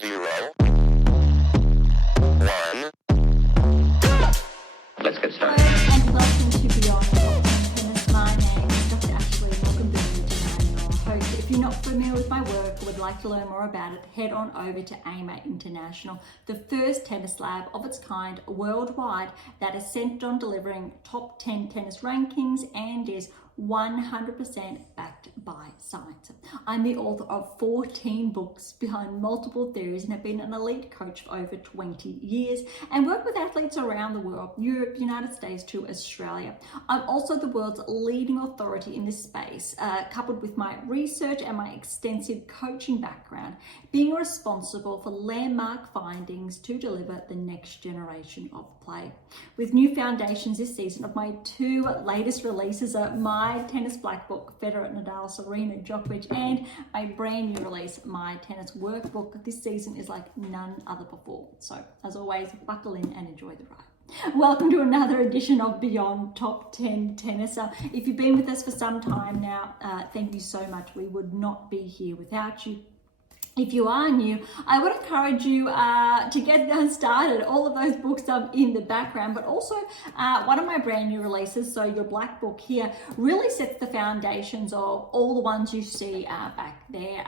0, 1. Let's get started. Hello and welcome to Beyond Tennis. My name is Dr. Ashley. Welcome to I'm your host. If you're not familiar with my work or would like to learn more about it, head on over to AIMA International, the first tennis lab of its kind worldwide that is centered on delivering top 10 tennis rankings and is 100% backed by science. I'm the author of 14 books behind multiple theories and have been an elite coach for over 20 years and work with athletes around the world, Europe, United States to Australia. I'm also the world's leading authority in this space, coupled with my research and my extensive coaching background, being responsible for landmark findings to deliver the next generation of play. With new foundations this season of my two latest releases are my tennis black book, Federer, Nadal, Serena, Djokovic, and my brand new release, my tennis workbook. This season is like none other before. So as always, buckle in and enjoy the ride. Welcome to another edition of Beyond Top 10 Tennis. If you've been with us for some time now, thank you so much. We would not be here without you. If you are new, I would encourage you to get started. All of those books are in the background, but also one of my brand new releases, so your black book here, really sets the foundations of all the ones you see back there.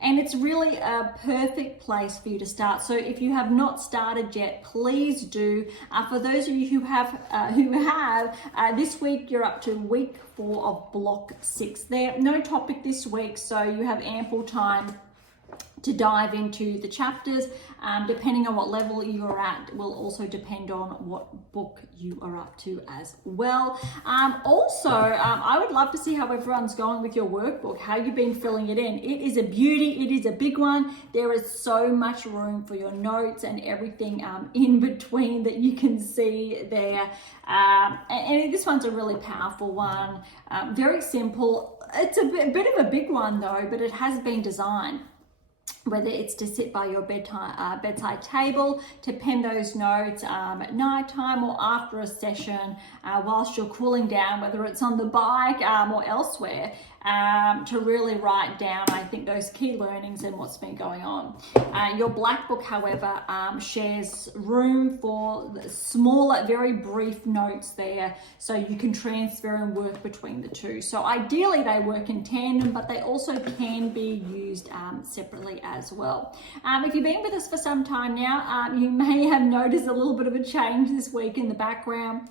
And it's really a perfect place for you to start. So if you have not started yet, please do. For those of you who have, this week you're up to week 4 of block 6 there. No topic this week, so you have ample time to dive into the chapters. Depending on what level you are at will also depend on what book you are up to as well. I would love to see how everyone's going with your workbook, how you've been filling it in. It is a beauty, it is a big one. There is so much room for your notes and everything in between that you can see there. And this one's a really powerful one, very simple. It's a bit of a big one though, but it has been designed, whether it's to sit by your bedside table, to pen those notes at night time or after a session whilst you're cooling down, whether it's on the bike or elsewhere, to really write down, I think, those key learnings and what's been going on. Your black book, however, shares room for smaller, very brief notes there, so you can transfer and work between the two. So ideally they work in tandem, but they also can be used separately as well. If you've been with us for some time now, you may have noticed a little bit of a change this week in the background.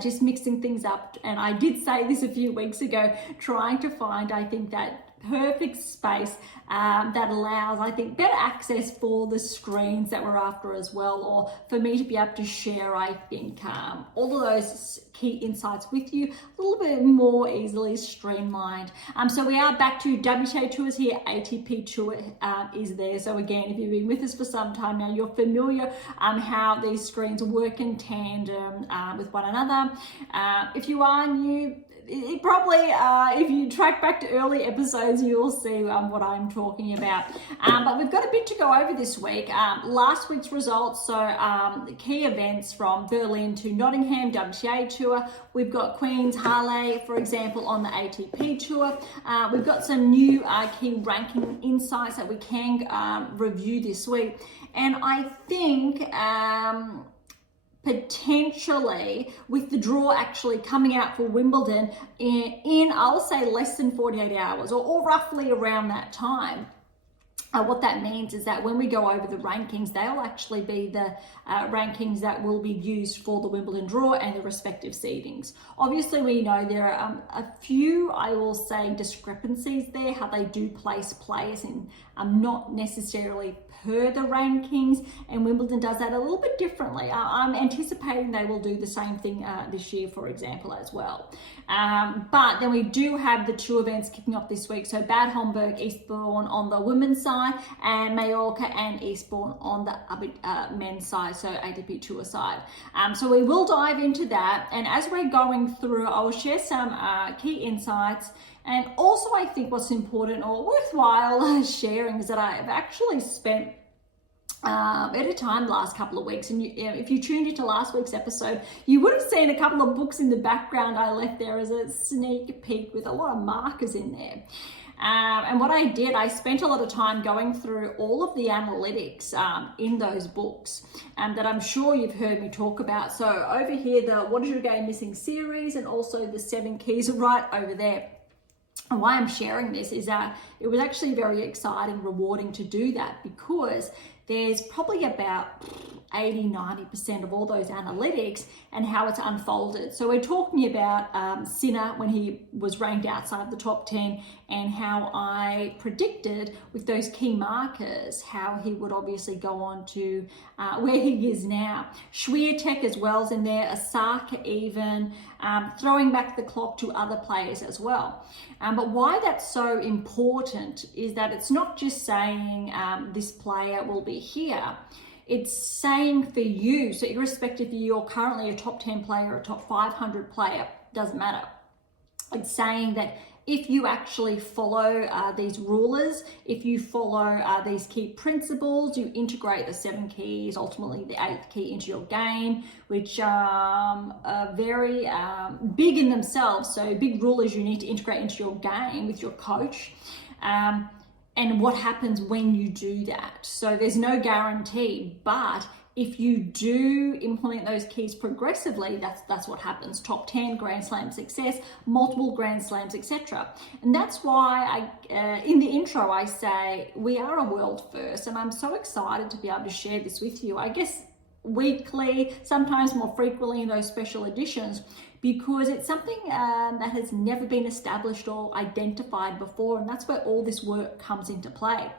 Just mixing things up, and I did say this a few weeks ago, trying to find, I think, that perfect space that allows, I think, better access for the screens that we're after as well, or for me to be able to share, I think, all of those key insights with you a little bit more easily streamlined. So we are back to WTA Tours here. ATP Tour is there. So again, if you've been with us for some time now, you're familiar how these screens work in tandem with one another. If you are new, it probably, if you track back to early episodes, you'll see what I'm talking about. But we've got a bit to go over this week. Last week's results, so the key events from Berlin to Nottingham, WTA Tour. We've got Queen's Halle, for example, on the ATP Tour. We've got some new key ranking insights that we can review this week. And I think potentially with the draw actually coming out for Wimbledon in I'll say less than 48 hours or roughly around that time. What that means is that when we go over the rankings, they'll actually be the rankings that will be used for the Wimbledon draw and the respective seedings. Obviously, we know there are a few, I will say, discrepancies there, how they do place players in not necessarily per the rankings, and Wimbledon does that a little bit differently. I'm anticipating they will do the same thing this year, for example, as well. But then we do have the 2 events kicking off this week. So Bad Homburg, Eastbourne on the women's side, and Mallorca and Eastbourne on the men's side, so ATP Tour side. So we will dive into that, and as we're going through, I'll share some key insights. And also, I think what's important or worthwhile sharing is that I've actually spent at a time the last couple of weeks, and if you tuned into last week's episode, you would have seen a couple of books in the background I left there as a sneak peek with a lot of markers in there. And what I did, I spent a lot of time going through all of the analytics in those books that I'm sure you've heard me talk about. So over here, the What Is Your Game Missing series, and also the 7 keys right over there. And why I'm sharing this is that it was actually very exciting, rewarding to do that, because there's probably about 80-90% of all those analytics and how it's unfolded. So we're talking about Sinner when he was ranked outside the top 10, and how I predicted with those key markers how he would obviously go on to where he is now. Swiatek as well is in there, Osaka even, throwing back the clock to other players as well. But why that's so important is that it's not just saying this player will be here. It's saying for you, so irrespective if you're currently a top 10 player or a top 500 player, doesn't matter. It's saying that if you actually follow these rulers, if you follow these key principles, you integrate the 7 keys, ultimately the 8th key into your game, which are very big in themselves. So big rulers you need to integrate into your game with your coach. And what happens when you do that. So there's no guarantee, but if you do implement those keys progressively, that's what happens. Top 10, Grand Slam success, multiple Grand Slams, etc. And that's why in the intro, I say we are a world first, and I'm so excited to be able to share this with you. I guess weekly, sometimes more frequently in those special editions, because it's something that has never been established or identified before, and that's where all this work comes into play.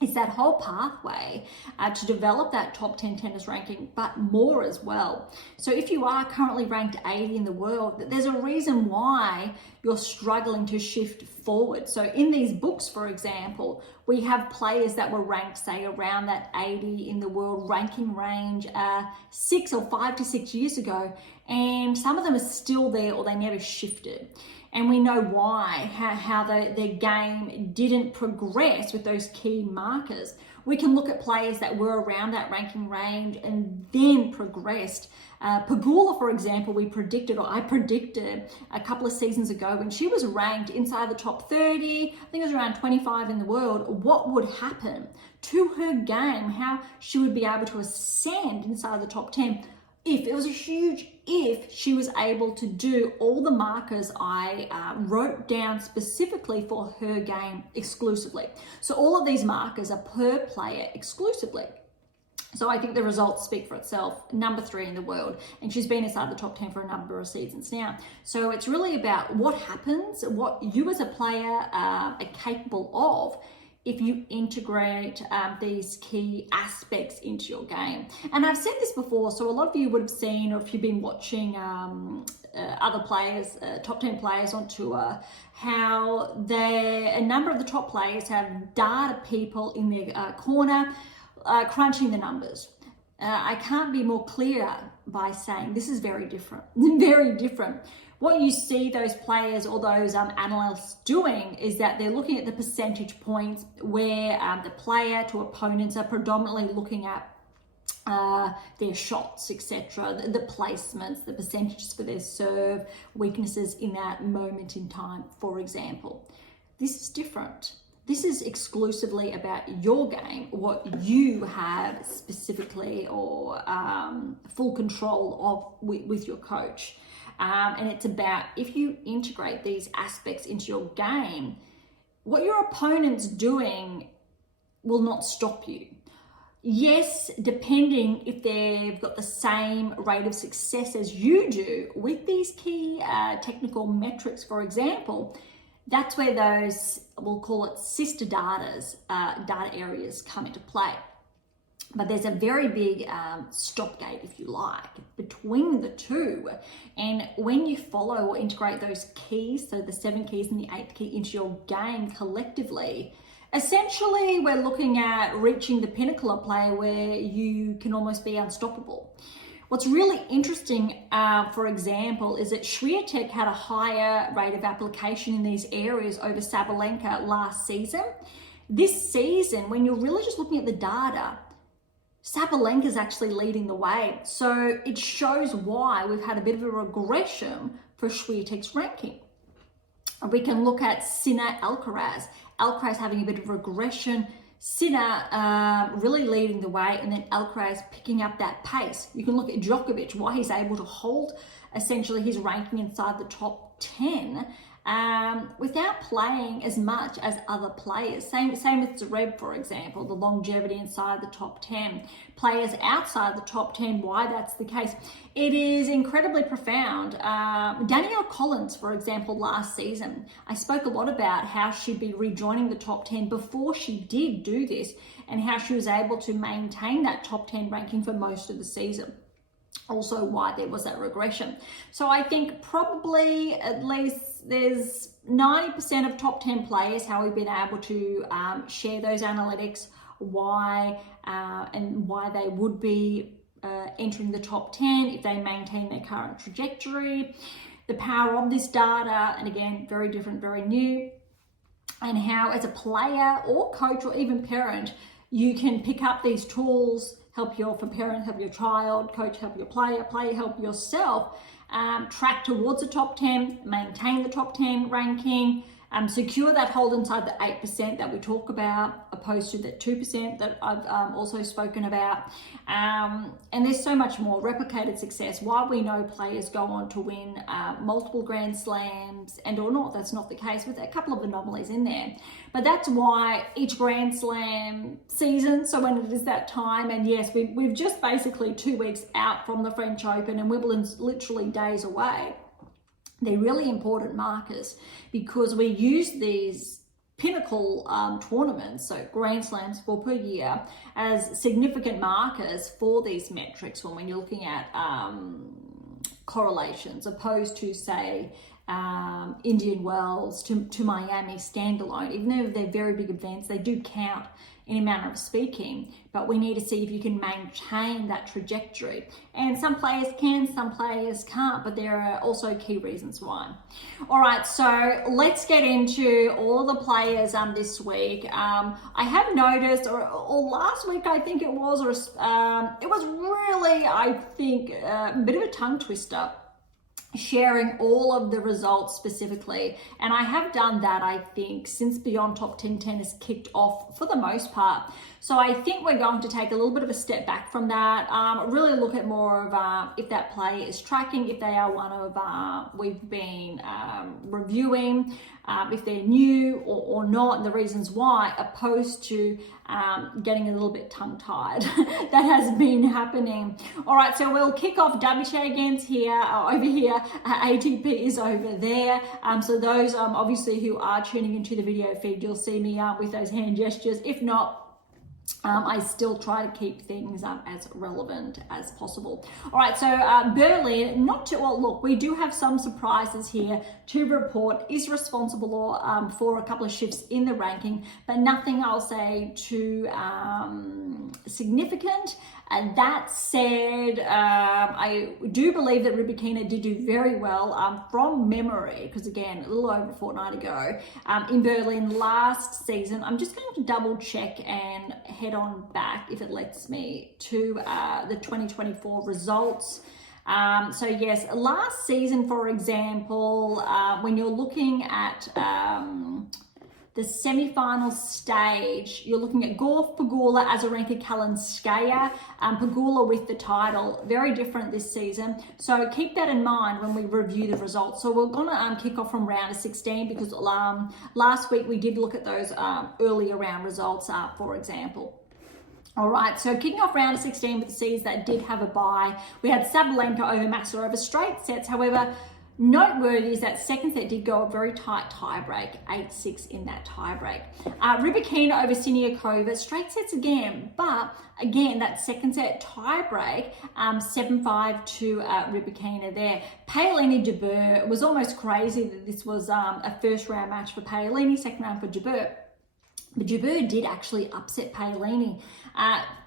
It's that whole pathway to develop that top 10 tennis ranking, but more as well. So if you are currently ranked 80 in the world, there's a reason why you're struggling to shift forward. So in these books, for example, we have players that were ranked, say, around that 80 in the world ranking range 5 to 6 years ago, and some of them are still there or they never shifted. And we know why, how their game didn't progress with those key markers. We can look at players that were around that ranking range and then progressed. Pegula, for example, I predicted a couple of seasons ago when she was ranked inside the top 30, I think it was around 25 in the world, what would happen to her game, how she would be able to ascend inside the top 10. It was a huge if she was able to do all the markers I wrote down specifically for her game exclusively. So all of these markers are per player exclusively. So I think the results speak for itself. Number 3 in the world, and she's been inside the top 10 for a number of seasons now. So it's really about what happens, what you as a player are capable of if you integrate these key aspects into your game. And I've said this before, so a lot of you would have seen, or if you've been watching other players, top 10 players on tour, how a number of the top players have data people in their corner crunching the numbers. I can't be more clear by saying this is very different, very different. What you see those players or those analysts doing is that they're looking at the percentage points where the player to opponents are predominantly looking at their shots, etc., the placements, the percentages for their serve, weaknesses in that moment in time, for example. This is different. This is exclusively about your game, what you have specifically or full control of with your coach. And it's about, if you integrate these aspects into your game, what your opponent's doing will not stop you. Yes, depending if they've got the same rate of success as you do with these key technical metrics, for example, that's where those, we'll call it sister data areas come into play. But there's a very big stopgate, if you like, between the two. And when you follow or integrate those keys, so the 7 keys and the 8th key into your game collectively, essentially we're looking at reaching the pinnacle of play where you can almost be unstoppable. What's really interesting, for example, is that Swiatek had a higher rate of application in these areas over Sabalenka last season. This season, when you're really just looking at the data, Sabalenka's actually leading the way. So it shows why we've had a bit of a regression for Swiatek's ranking. We can look at Sinner Alcaraz. Alcaraz having a bit of regression. Sinner really leading the way, and then Alcaraz picking up that pace. You can look at Djokovic, why he's able to hold essentially his ranking inside the top 10 without playing as much as other players. Same with Zverev, for example, the longevity inside the top 10. Players outside the top 10, why that's the case. It is incredibly profound. Danielle Collins, for example, last season, I spoke a lot about how she'd be rejoining the top 10 before she did do this, and how she was able to maintain that top 10 ranking for most of the season. Also why there was that regression. So I think probably at least there's 90% of top 10 players, how we've been able to share those analytics, why and why they would be entering the top 10 if they maintain their current trajectory. The power of this data, and again, very different, very new, and how as a player or coach or even parent, you can pick up these tools, help your parent, help your child, coach, help your player, help yourself track towards the top 10, maintain the top 10 ranking, secure that hold inside the 8% that we talk about, opposed to the 2% that I've also spoken about. And there's so much more. Replicated success, why we know players go on to win multiple Grand Slams and or not. That's not the case, with a couple of anomalies in there. But that's why each Grand Slam season, so when it is that time, and yes, we've just basically 2 weeks out from the French Open, and Wimbledon's literally days away. They're really important markers because we use these pinnacle tournaments, so Grand Slams 4 per year, as significant markers for these metrics when you're looking at correlations, opposed to, say, Indian Wells to Miami standalone. Even though they're very big events, they do count in a manner of speaking, but we need to see if you can maintain that trajectory. And some players can, some players can't, but there are also key reasons why. All right, so let's get into all the players this week. I have noticed, or last week I think it was, or it was really, I think, a bit of a tongue twister, sharing all of the results specifically. And I have done that, I think, since Beyond Top 10 Tennis kicked off for the most part. So I think we're going to take a little bit of a step back from that, really look at more of if that player is tracking, if they are one of we've been reviewing, if they're new or not, and the reasons why, opposed to getting a little bit tongue-tied. That has been happening. All right, so we'll kick off WTA against here, over here. ATP is over there. So those obviously who are tuning into the video feed, you'll see me with those hand gestures. If not, I still try to keep things as relevant as possible. All right, so Berlin, look, we do have some surprises here to report. Is responsible for a couple of shifts in the ranking, but nothing I'll say too significant. And that said, I do believe that Rybakina did do very well from memory, because again, a little over a fortnight ago in Berlin last season. I'm just going to double check and head on back, if it lets me, to the 2024 results. So yes, last season, for example, when you're looking at the semi-final stage, you're looking at Gauff, Pegula, Azarenka, Kalinskaya, Pegula with the title. Very different this season. So keep that in mind when we review the results. So we're gonna kick off from round of 16, because last week we did look at those earlier round results, for example. All right, so kicking off round of 16 with the seeds that did have a bye, we had Sabalenka over Maslova, straight sets. However, noteworthy is that second set did go a very tight tiebreak, 8-6 in that tiebreak. Rybakina over Siniakova, straight sets again, but again, that second set tiebreak, 7-5 to Rybakina there. Paolini de Boer, it was almost crazy that this was a first round match for Paolini, second round for de Boer. But Jabeur did actually upset Paolini.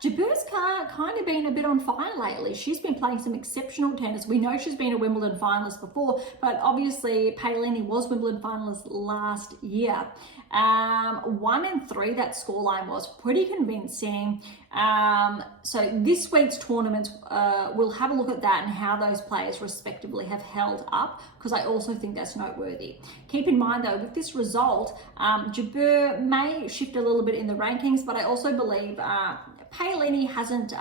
Jabeur's kind of been a bit on fire lately. She's been playing some exceptional tennis. We know she's been a Wimbledon finalist before, but obviously Paolini was Wimbledon finalist last year. 1-3, that scoreline was pretty convincing. So this week's tournament, we'll have a look at that and how those players respectively have held up, because I also think that's noteworthy. Keep in mind though, with this result, Jabeur may shift a little bit in the rankings, but I also believe Paolini hasn't,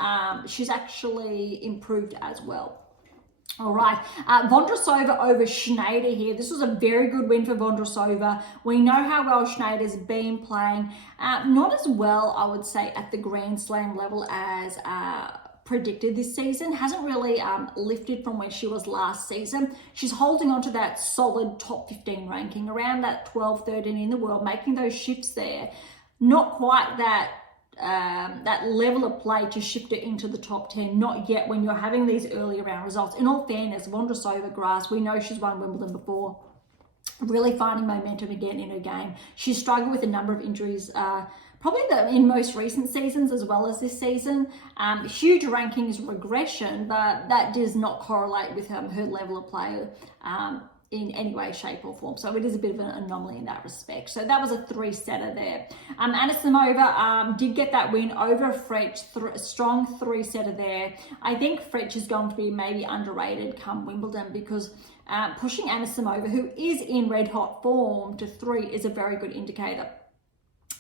she's actually improved as well. All right, Vondrousova over Schneider here. This was a very good win for Vondrousova. We know how well Schneider's been playing. Not as well, I would say, at the Grand Slam level as predicted this season. Hasn't really lifted from where she was last season. She's holding on to that solid top 15 ranking, around that 12, 13 in the world, making those shifts there. Not quite that level of play to shift it into the top 10, not yet when you're having these early round results. In all fairness, Vondrousova grass, we know she's won Wimbledon before, really finding momentum again in her game. She's struggled with a number of injuries, probably in most recent seasons as well as this season. Huge rankings regression, but that does not correlate with her level of play in any way, shape or form. So it is a bit of an anomaly in that respect. So that was a 3-setter there. Anisimova did get that win over Fretch, strong 3-setter there. I think Fretch is going to be maybe underrated come Wimbledon, because pushing Anisimova, who is in red hot form, to 3 is a very good indicator.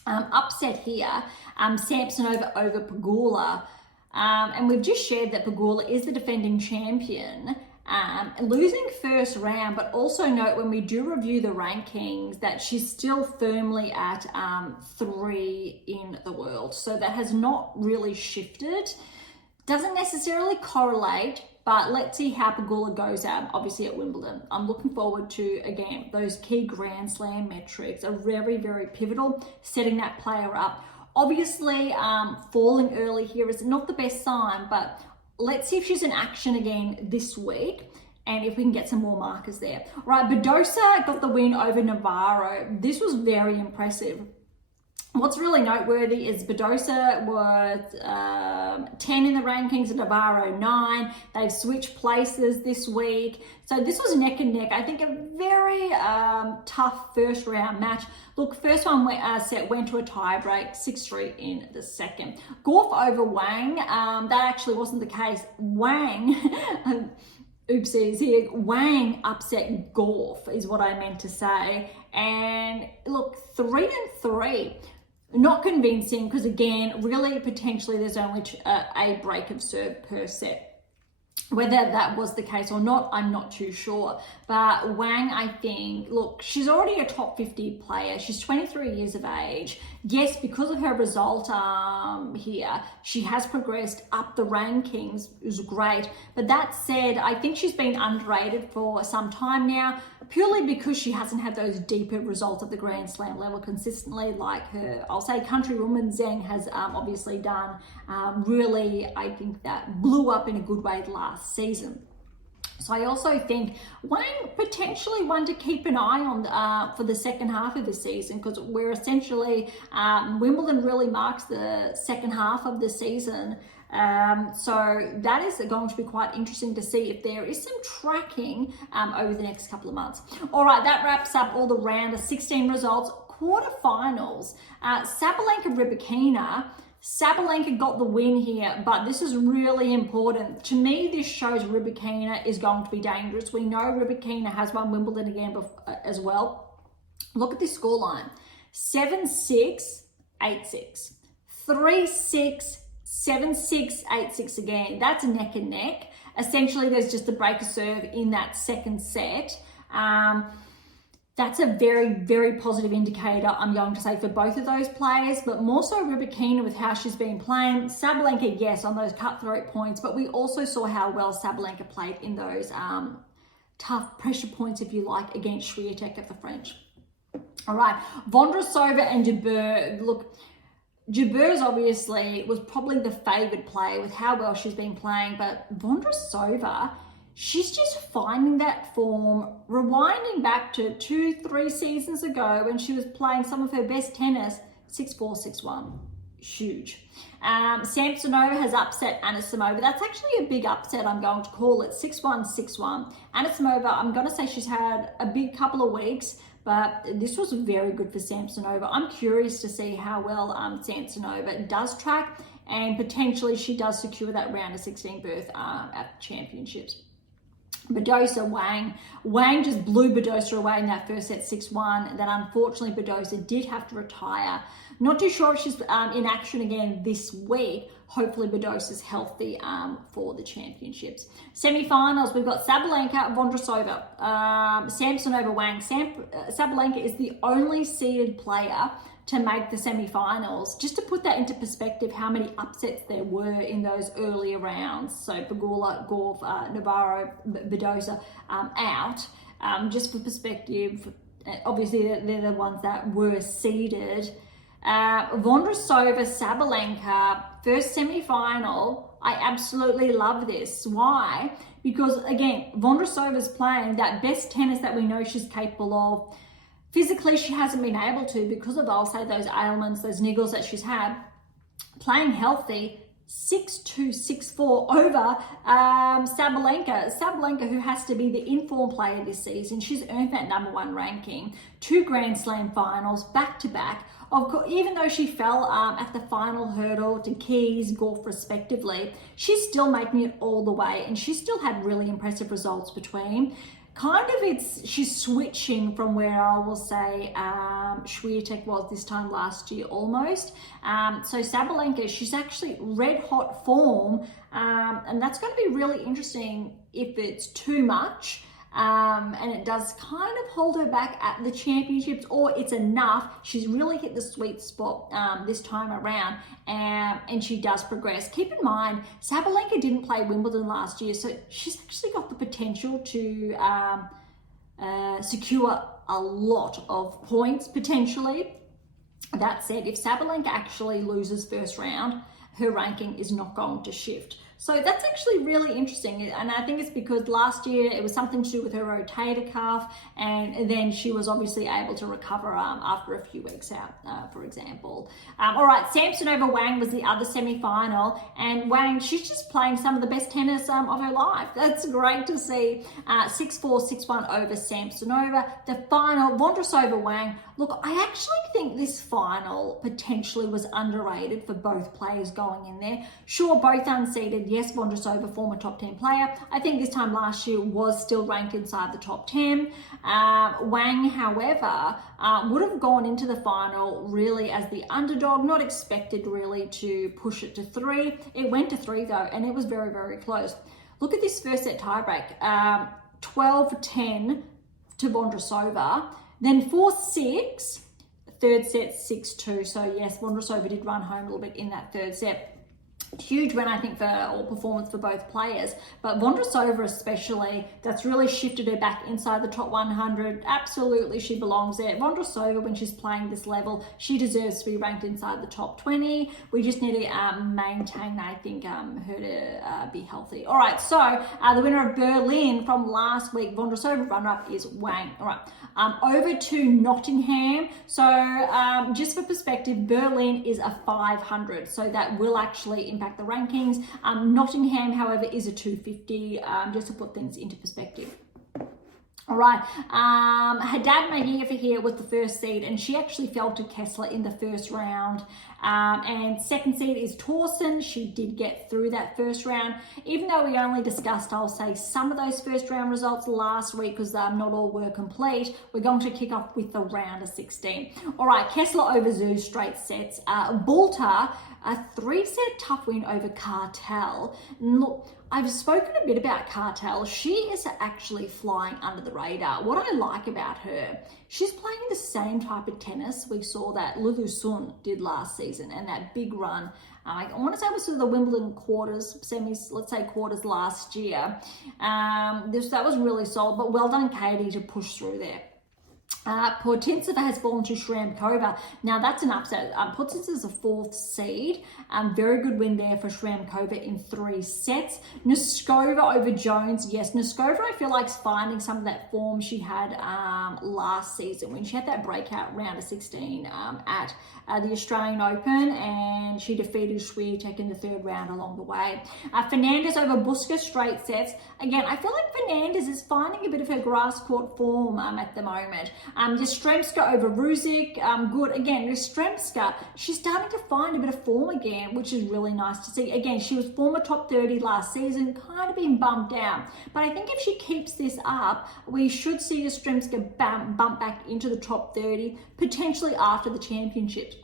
Upset here, Samsonova over Pegula. And we've just shared that Pegula is the defending champion. Losing first round, but also note when we do review the rankings that she's still firmly at 3 in the world. So that has not really shifted. Doesn't necessarily correlate, but let's see how Pegula goes out, obviously at Wimbledon. I'm looking forward to, again, those key Grand Slam metrics are very, very pivotal, setting that player up. Obviously, falling early here is not the best sign, but let's see if she's in action again this week and if we can get some more markers there. Right, Badosa got the win over Navarro. This was very impressive. What's really noteworthy is Badosa was 10 in the rankings and Navarro 9. They've switched places this week. So this was neck and neck. I think a very tough first round match. Look, first one set went to a tie break, 6-3 in the second. Gauff over Wang. That actually wasn't the case. Wang, oopsies here, Wang upset Gauff is what I meant to say. And look, 3-3. Not convincing, because again, really potentially there's only a break of serve per set. Whether that was the case or not, I'm not too sure. But Wang, I think, look, she's already a top 50 player. She's 23 years of age. Yes, because of her result here, she has progressed up the rankings. It was great. But that said, I think she's been underrated for some time now, purely because she hasn't had those deeper results at the Grand Slam level consistently, like her, I'll say, countrywoman Zheng has obviously done. Really, I think that blew up in a good way last season. So I also think Wang potentially one to keep an eye on for the second half of the season, because we're essentially, Wimbledon really marks the second half of the season. So that is going to be quite interesting to see if there is some tracking over the next couple of months. All right, that wraps up all the round of 16 results. Quarterfinals, Sabalenka Rybakina. Sabalenka got the win here, but this is really important. To me, this shows Rybakina is going to be dangerous. We know Rybakina has won Wimbledon again as well. Look at this scoreline. 7-6, 8-6. 3-6, 7-6, 8-6 again. That's neck and neck. Essentially, there's just a break of serve in that second set. That's a very, very positive indicator, I'm going to say, for both of those players, but more so Rybakina with how she's been playing. Sabalenka, yes, on those cutthroat points, but we also saw how well Sabalenka played in those tough pressure points, if you like, against Swiatek at the French. All right, Vondrousova and Jabeur. Look, Jabeur's obviously was probably the favoured player with how well she's been playing, but Vondrousova, she's just finding that form, rewinding back to 2-3 seasons ago when she was playing some of her best tennis, 6-4, 6-1. Huge. Samsonova has upset Anisimova. That's actually a big upset, I'm going to call it, 6-1, 6-1. Anisimova, I'm going to say she's had a big couple of weeks, but this was very good for Samsonova. I'm curious to see how well Samsonova does track and potentially she does secure that round of 16 berth at the championships. Badosa, Wang just blew Badosa away in that first set 6-1. Then unfortunately Badosa did have to retire. Not too sure if she's in action again this week. Hopefully Badosa's healthy for the championships. Semi-finals, we've got Sabalenka, Vondrousova, Samsonova, Wang. Sabalenka is the only seeded player to make the semi-finals. Just to put that into perspective, how many upsets there were in those earlier rounds. So Pegula, Gauff, Navarro, Badosa out. Just for perspective, obviously they're the ones that were seeded. Vondrousova, Sabalenka, first semi-final. I absolutely love this. Why? Because again, Vondrousova's playing that best tennis that we know she's capable of. Physically, she hasn't been able to because of, I'll say, those ailments, those niggles that she's had. Playing healthy, 6-2, 6-4 over Sabalenka. Sabalenka, who has to be the informed player this season. She's earned that #1 ranking. 2 Grand Slam finals, back-to-back. Of course, even though she fell at the final hurdle to Keys, Gauff respectively, she's still making it all the way, and she still had really impressive results between. She's switching from where I will say Swiatek was this time last year almost. So Sabalenka, she's actually red hot form, and that's going to be really interesting if it's too much. And it does kind of hold her back at the championships, or it's enough. She's really hit the sweet spot this time around, and she does progress. Keep in mind, Sabalenka didn't play Wimbledon last year, so she's actually got the potential to secure a lot of points potentially. That said, if Sabalenka actually loses first round, her ranking is not going to shift. So that's actually really interesting, and I think it's because last year it was something to do with her rotator cuff, and then she was obviously able to recover after a few weeks out, for example. All right, Samsonova, Wang was the other semi-final, and Wang, she's just playing some of the best tennis of her life. That's great to see. 6-4, 6-1 over Samsonova. The final, Vondrousova, Wang. Look, I actually think this final potentially was underrated for both players going in there. Sure, both unseeded. Yes, Vondrousova, former top 10 player. I think this time last year was still ranked inside the top 10. Wang, however, would have gone into the final really as the underdog, not expected really to push it to 3. It went to 3 though, and it was very, very close. Look at this first set tiebreak. 12-10 to Vondrousova. Then 4-6, third set 6-2. So yes, Vondrousova did run home a little bit in that third set. Huge win, I think, for all performance for both players. But Vondrousova especially, that's really shifted her back inside the top 100. Absolutely, she belongs there. Vondrousova, when she's playing this level, she deserves to be ranked inside the top 20. We just need to maintain, I think, her to be healthy. All right, so the winner of Berlin from last week, Vondrousova runner-up is Wang. All right, over to Nottingham. So just for perspective, Berlin is a 500, so that will actually impact the rankings. Nottingham, however, is a 250, just to put things into perspective. All right, Haddad Maguire here was the first seed, and she actually fell to Kessler in the first round. And second seed is Torsen. She did get through that first round, even though we only discussed, I'll say, some of those first round results last week because not all were complete. We're going to kick off with the round of 16. All right, Kessler over Zhu, straight sets. Balta, a 3-set tough win over Cartel. Look, I've spoken a bit about Cartel. She is actually flying under the radar. What I like about her, she's playing the same type of tennis we saw that Lulu Sun did last season, and that big run. I want to say it was sort of the Wimbledon quarters, semis, let's say quarters last year. That was really solid, but well done, Katie, to push through there. Putintseva has fallen to Shramkova. Now that's an upset. Putintseva is a 4th seed. Very good win there for Shramkova in 3 sets. Noskova over Jones. Yes, Noskova I feel like is finding some of that form she had last season when she had that breakout round of 16 at the Australian Open, and she defeated Swiatek in the 3rd round along the way. Fernandez over Buska, straight sets. Again, I feel like Fernandez is finding a bit of her grass court form at the moment. Yastremska over Ruzic, good. Again, Yastremska, she's starting to find a bit of form again, which is really nice to see. Again, she was former top 30 last season, kind of been bumped down. But I think if she keeps this up, we should see Yastremska bump back into the top 30, potentially after the championships.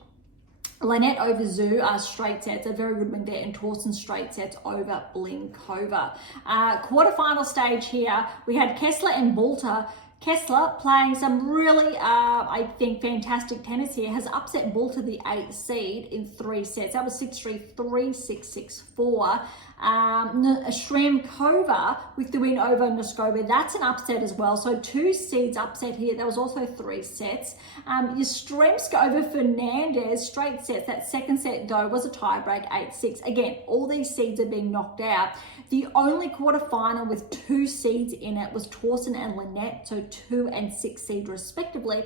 Lynette over Zhu are straight sets, a very good win there, and Torsten straight sets over Blinkova. Quarterfinal stage here, we had Kessler and Balter. Kessler playing some really, I think, fantastic tennis here, has upset Balter, the 8th seed, in 3 sets. That was 6-3, 3-6, 6-4. Shramkova with the win over Noskova. That's an upset as well. So 2 seeds upset here. There was also 3 sets. Yastremska over Fernandez, straight sets. That second set, though, was a tiebreak, 8-6. Again, all these seeds are being knocked out. The only quarterfinal with 2 seeds in it was Torsten and Lynette, so 2 and 6 seed respectively.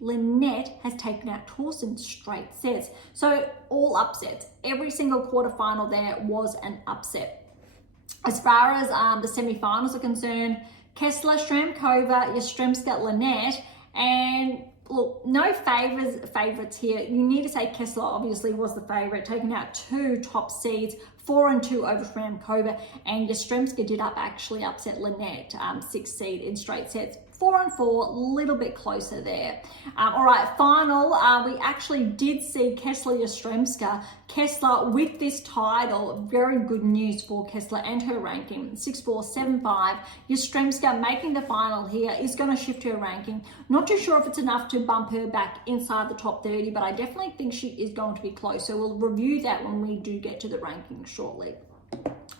Lynette has taken out Torsten straight sets. So all upsets. Every single quarterfinal there was an upset. As far as the semi-finals are concerned, Kessler, Shramkova, Yastremska, Lynette, and look, no favorites here. You need to say Kessler obviously was the favorite, taking out 2 top seeds, 4 and 2 over Shramkova, and Yastremska did actually upset Lynette, 6 seed in straight sets. 4 and 4, a little bit closer there. All right, final, we actually did see Kessler Yastremska. Kessler with this title, very good news for Kessler and her ranking, 6-4, 7-5. Yastremska making the final here is going to shift her ranking. Not too sure if it's enough to bump her back inside the top 30, but I definitely think she is going to be close. So we'll review that when we do get to the rankings shortly.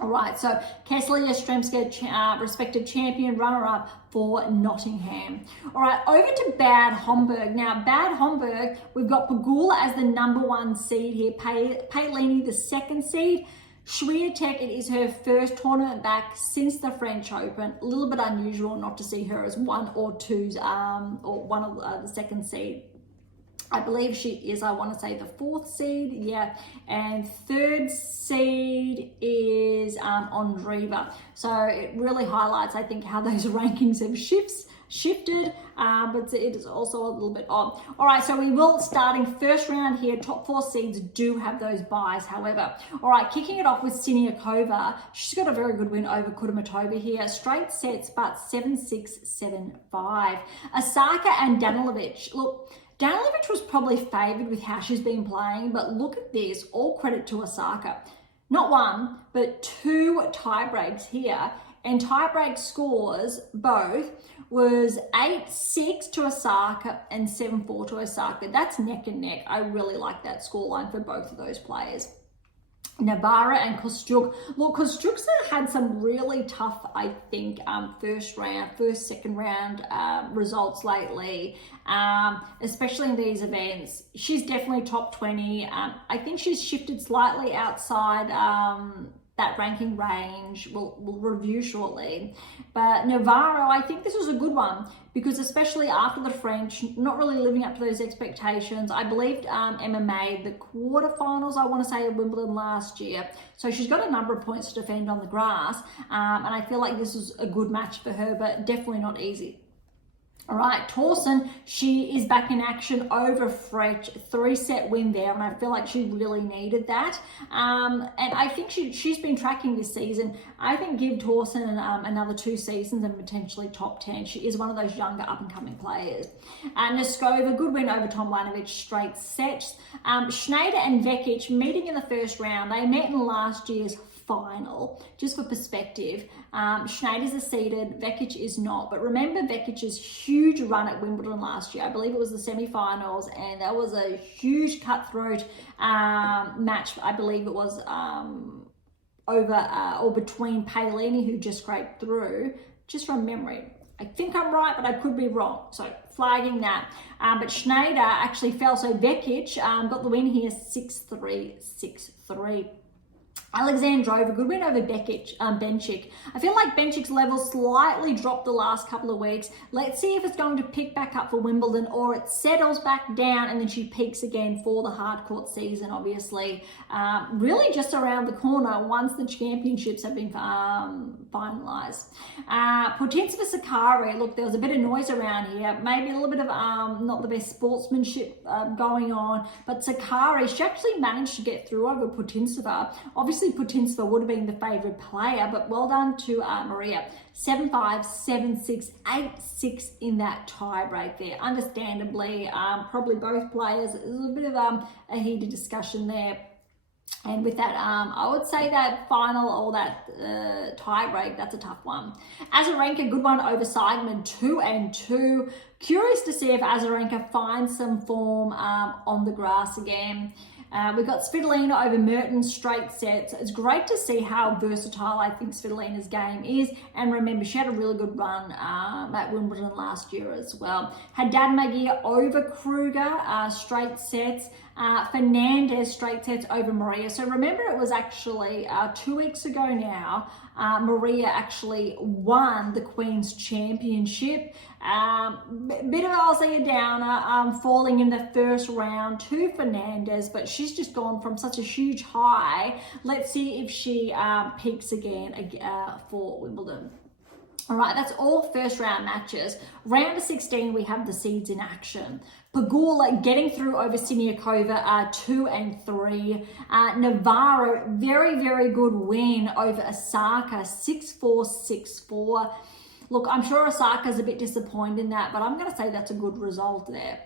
All right, so Kessler Yastremska, respective champion, runner-up for Nottingham. All right, over to Bad Homburg. Now, Bad Homburg, we've got Pegula as the #1 seed here, Paolini the 2nd seed. Swiatek, it is her first tournament back since the French Open. A little bit unusual not to see her as 1 or 2's, or one of the 2nd seed. I believe she is, I want to say, the 4th seed, yeah, and 3rd seed is Ondreva. So it really highlights, I think, how those rankings have shifted, but it is also a little bit odd. All right, so we will, starting first round here, top 4 seeds do have those buys, however. All right, kicking it off with Siniakova. She's got a very good win over Kudermetova here. Straight sets, but 7-6, 7-5. Osaka and Danilovic. Look, Danilovic was probably favoured with how she's been playing, but look at this, all credit to Osaka. Not 1, but 2 tie-breaks here, and tie-break scores, both, was 8-6 to Osaka and 7-4 to Osaka. That's neck and neck. I really like that scoreline for both of those players. Navarra and Kostyuk. Look, Kostyuk's had some really tough, I think, second round results lately, especially in these events. She's definitely top 20. I think she's shifted slightly outside that ranking range. We'll review shortly. But Navarro, I think this was a good one because especially after the French, not really living up to those expectations. I believed Emma made the quarterfinals, I want to say, at Wimbledon last year. So she's got a number of points to defend on the grass. And I feel like this was a good match for her, but definitely not easy. All right, Torsten, she is back in action over French, 3-set win there, and I feel like she really needed that. And I think she's been tracking this season. I think give Torsten another 2 seasons and potentially top 10. She is one of those younger up-and-coming players. Noskova, good win over Tomljanovic, straight sets. Schneider and Vekic meeting in the first round. They met in last year's final. Just for perspective, Schneider's a seeded, Vekic is not. But remember Vekic's huge run at Wimbledon last year. I believe it was the semi-finals, and that was a huge cutthroat match. I believe it was over or between Paolini, who just scraped through, just from memory. I think I'm right, but I could be wrong. So flagging that. But Schneider actually fell, so Vekic got the win here, 6-3, 6-3. Alexandrova, good win over Benchik. I feel like Benchik's level slightly dropped the last couple of weeks. Let's see if it's going to pick back up for Wimbledon or it settles back down and then she peaks again for the hard court season, obviously. Really just around the corner once the championships have been finalised. Putintseva Sakkari, look, there was a bit of noise around here. Maybe a little bit of not the best sportsmanship going on, but Sakkari, she actually managed to get through over Putintseva. Obviously, Putintseva would have been the favoured player, but well done to Maria. 7-5, 7-6, 8-6 in that tie break there. Understandably, probably both players. There's a bit of a heated discussion there. And with that, I would say that final or that tie break, that's a tough one. Azarenka, good one over Seidman, 2-2. Curious to see if Azarenka finds some form on the grass again. We've got Svitolina over Mertens, straight sets. It's great to see how versatile I think Svitolina's game is. And remember, she had a really good run at Wimbledon last year as well. Haddad Maguire over Kruger, straight sets. Fernandez, straight sets over Maria. So remember, it was actually 2 weeks ago now, Maria actually won the Queen's Championship. Bit of, I'll say, a downer, falling in the first round to Fernandez, but she's just gone from such a huge high. Let's see if she peaks again for Wimbledon. All right, that's all first round matches. Round of 16, we have the seeds in action. Pegula getting through over Siniakova, 2-3. Navarro, very, very good win over Osaka, 6-4, 6-4. Look, I'm sure Osaka's a bit disappointed in that, but I'm going to say that's a good result there.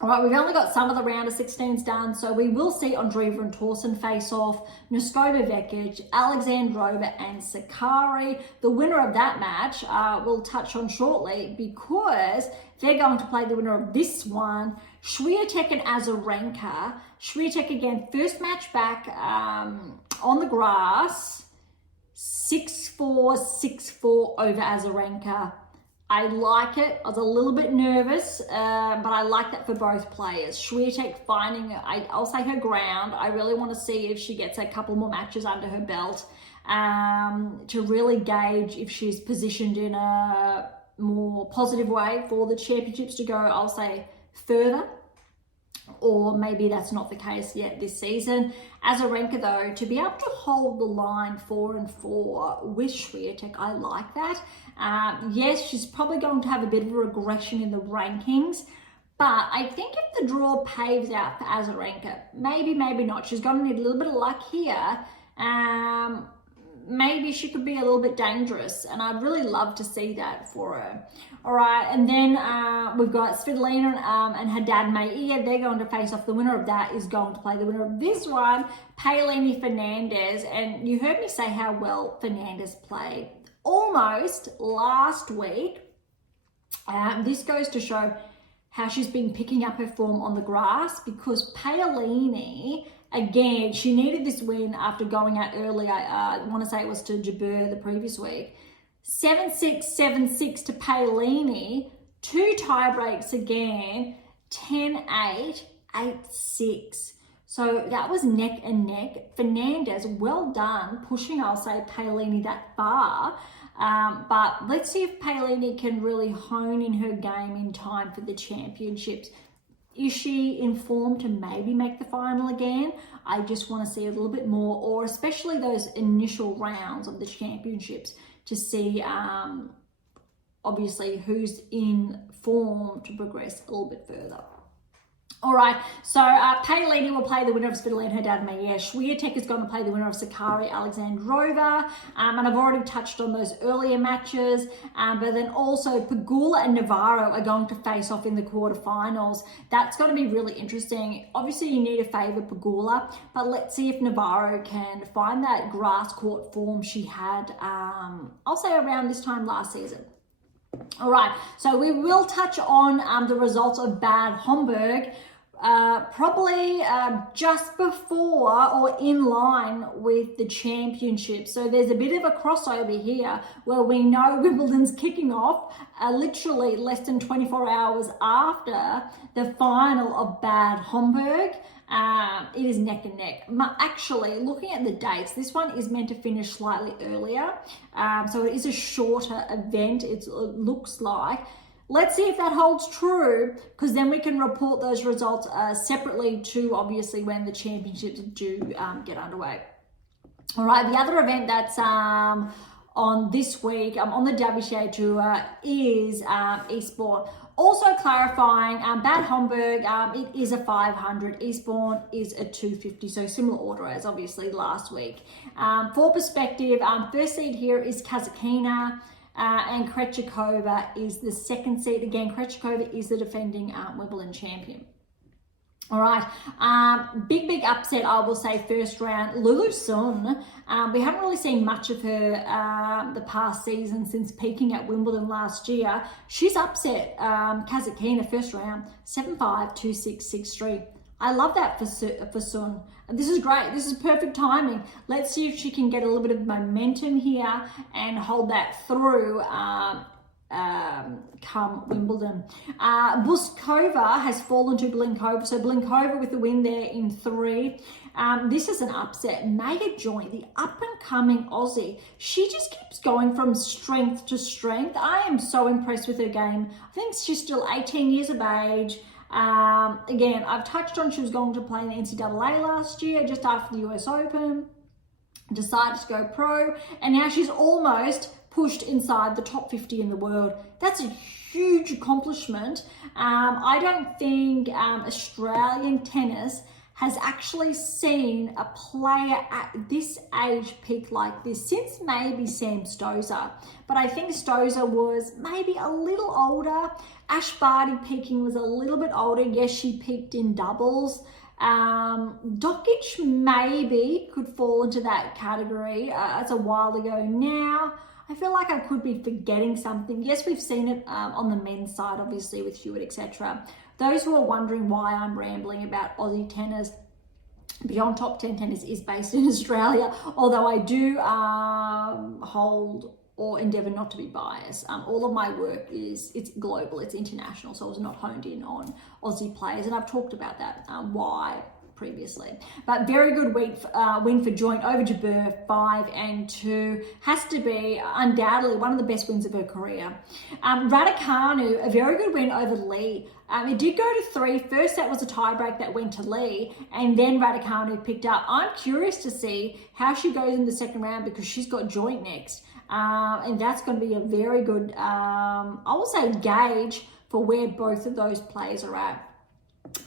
All right, we've only got some of the round of 16s done, so we will see Andreeva and Tauson face off, Noskova Vekic, Alexandrova and Sakkari. The winner of that match we'll touch on shortly because they're going to play the winner of this one, Swiatek and Azarenka. Swiatek again, first match back on the grass, 6-4, 6-4 over Azarenka. I like it. I was a little bit nervous, but I like that for both players. Swiatek finding, I'll say, her ground. I really want to see if she gets a couple more matches under her belt to really gauge if she's positioned in a more positive way for the championships to go, I'll say, further. Or maybe that's not the case yet this season. Azarenka, though, to be able to hold the line 4-4 with Swiatek, I like that. Yes, she's probably going to have a bit of a regression in the rankings, but I think if the draw paves out for Azarenka, maybe not. She's going to need a little bit of luck here. Maybe she could be a little bit dangerous, and I'd really love to see that for her. All right, and then we've got Svitolina and Haddad Maia. They're going to face off. The winner of that is going to play the winner of this one, Paolini Fernandez. And you heard me say how well Fernandez played almost last week. This goes to show how she's been picking up her form on the grass, because Paolini, again, she needed this win after going out early. I want to say it was to Jabeur the previous week. 7-6, 7-6 to Paolini. 2 tie breaks again. 10-8, 8-6. So that was neck and neck. Fernandez, well done, pushing, I'll say, Paolini that far. But let's see if Paolini can really hone in her game in time for the championships. Is she informed to maybe make the final again? I just want to see a little bit more, or especially those initial rounds of the championships, to see obviously who's in form to progress a little bit further. All right, so Paolini will play the winner of Svitolina, Haddad Maia. Swiatek is going to play the winner of Sakkari, Alexandrova. And I've already touched on those earlier matches. But then also Pegula and Navarro are going to face off in the quarterfinals. That's going to be really interesting. Obviously, you need to favour Pegula, but let's see if Navarro can find that grass court form she had, I'll say, around this time last season. All right, so we will touch on the results of Bad Homburg. probably just before or in line with the championship. So there's a bit of a crossover here where we know Wimbledon's kicking off literally less than 24 hours after the final of Bad Homburg. It is neck and neck. Actually, looking at the dates, this one is meant to finish slightly earlier. So it is a shorter event, it looks like. Let's see if that holds true, because then we can report those results separately to obviously when the championships do get underway. All right, the other event that's on this week on the WTA Tour is Eastbourne. Also clarifying, Bad Homburg, it is a 500. Eastbourne is a 250, so similar order as obviously last week. For perspective, first seed here is Kazakhina. And Krejcikova is the second seed. Again, Krejcikova is the defending Wimbledon champion. All right, big upset, I will say, first round. Lulu Sun, we haven't really seen much of her the past season since peaking at Wimbledon last year. She's upset Kazakhina first round, 7-5, 2-6, 6-3. I love that for Sun. And this is great. This is perfect timing. Let's see if she can get a little bit of momentum here and hold that through come Wimbledon. Buskova has fallen to Blinkova. So Blinkova with the win there in 3. This is an upset. Mega Joint, the up-and-coming Aussie. She just keeps going from strength to strength. I am so impressed with her game. I think she's still 18 years of age. Again, I've touched on she was going to play in the NCAA last year, just after the US Open, decided to go pro, and now she's almost pushed inside the top 50 in the world. That's a huge accomplishment. I don't think Australian tennis has actually seen a player at this age peak like this since maybe Sam Stosur. But I think Stosur was maybe a little older. Ash Barty peaking was a little bit older. Yes, she peaked in doubles. Dokic maybe could fall into that category. That's a while ago now. I feel like I could be forgetting something. Yes, we've seen it on the men's side, obviously, with Hewitt, etc. Those who are wondering why I'm rambling about Aussie tennis, Beyond Top 10 Tennis is based in Australia, although I do hold or endeavour not to be biased. All of my work it's global, it's international, so I was not honed in on Aussie players, and I've talked about that, why previously. But very good win for Joint over Jabeur, 5-2. Has to be undoubtedly one of the best wins of her career. Raducanu, a very good win over Lee. It did go to 3. First set was a tiebreak that went to Lee, and then Raducanu picked up. I'm curious to see how she goes in the second round because she's got Joint next. And that's going to be a very good, I will say, gauge for where both of those players are at.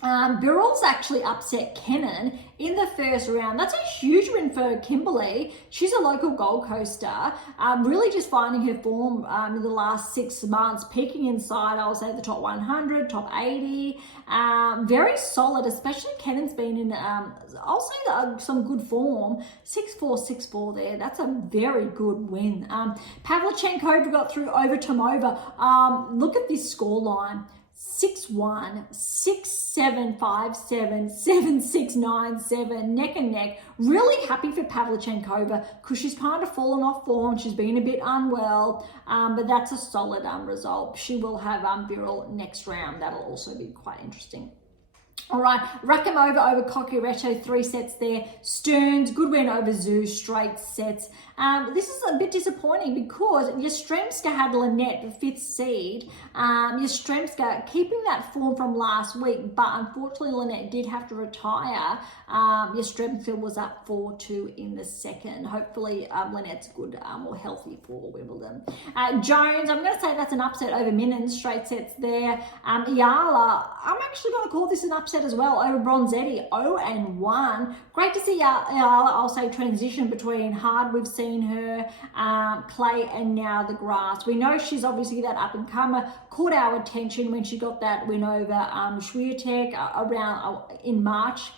Birrell's actually upset Kennan in the first round. That's a huge win for Kimberly. She's a local Gold Coaster, really just finding her form in the last 6 months, peaking inside, I'll say, the top 100, top 80. Very solid, especially Kennan's been in, I'll say, some good form. 6-4, 6-4 there. That's a very good win. Pavlyuchenkova got through over Tomova. Look at this scoreline. 6-1, 6-7, 5-7, 7-6, 9-7, neck and neck. Really happy for Pavlyuchenkova because she's kind of fallen off form. She's been a bit unwell, but that's a solid result. She will have Birrell next round. That'll also be quite interesting. All right, Rakimova over Cocchiaretto, 3 sets there. Stearns, good win over Zhu, straight sets. This is a bit disappointing because Yastremska had Lynette, the 5th seed. Yastremska keeping that form from last week, but unfortunately Lynette did have to retire. Yastremska was up 4-2 in the second. Hopefully Lynette's good or healthy for Wimbledon. Jones, I'm going to say that's an upset over Minen, straight sets there. Iala, I'm actually going to call this an upset as well over Bronzetti, 0-1. Great to see Iala, I'll say, transition between hard, we've seen her, clay, and now the grass. We know she's obviously that up-and-comer, caught our attention when she got that win over Swiatek around in March.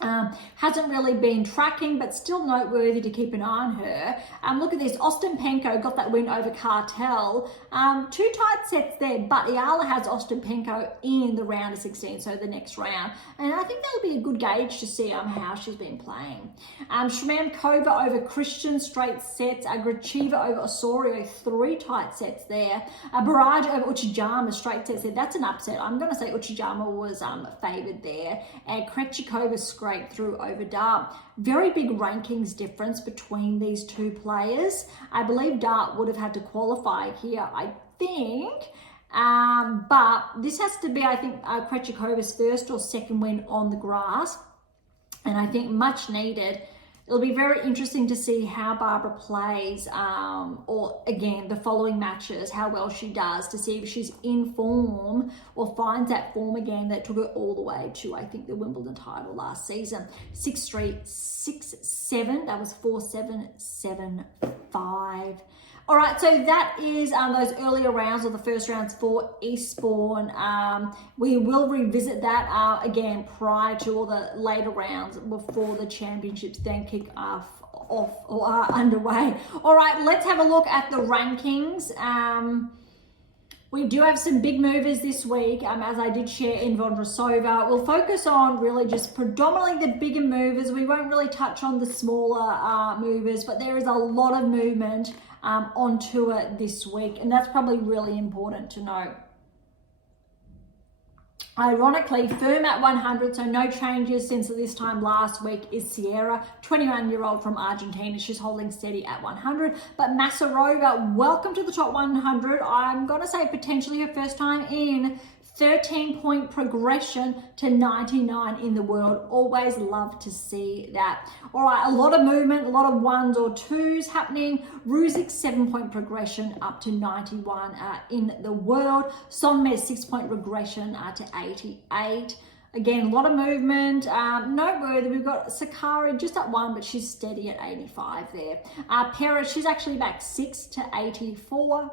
Hasn't really been tracking, but still noteworthy to keep an eye on her. Look at this, Ostapenko got that win over Cartel. 2 tight sets there, but Ayala has Ostapenko in the round of 16, so the next round. And I think that'll be a good gauge to see how she's been playing. Shmankova over Christian, straight sets. Gracheva over Osorio, 3 tight sets there. Berge over Uchijama, straight sets there. That's an upset. I'm going to say Uchijama was favoured there. And Krejcikova scraped through over Dart. Very big rankings difference between these 2 players. I believe Dart would have had to qualify here, I think. But this has to be, I think, Krejcikova's first or second win on the grass. And I think much needed. It'll be very interesting to see how Barbara plays, or again, the following matches, how well she does, to see if she's in form or finds that form again that took her all the way to, I think, the Wimbledon title last season. 6-3, 6-7, that was 4-7, 7-5. All right, so that is those earlier rounds, or the first rounds for Eastbourne. We will revisit that again prior to all the later rounds before the championships then kick off or are underway. All right, let's have a look at the rankings. We do have some big movers this week, as I did share in Vondrasova. We'll focus on really just predominantly the bigger movers. We won't really touch on the smaller movers, but there is a lot of movement on tour this week, and that's probably really important to note. Ironically, firm at 100, so no changes since this time last week, is Sierra, 21-year-old from Argentina. She's holding steady at 100. But Masarova, welcome to the top 100. I'm going to say potentially her first time in. 13-point progression to 99 in the world. Always love to see that. All right, a lot of movement, a lot of 1s or 2s happening. Ruzic, 7-point progression up to 91 in the world. Sonmez, 6-point regression to 88. Again, a lot of movement. Noteworthy, we've got Sakari just at 1, but she's steady at 85 there. Perez, she's actually back 6 to 84.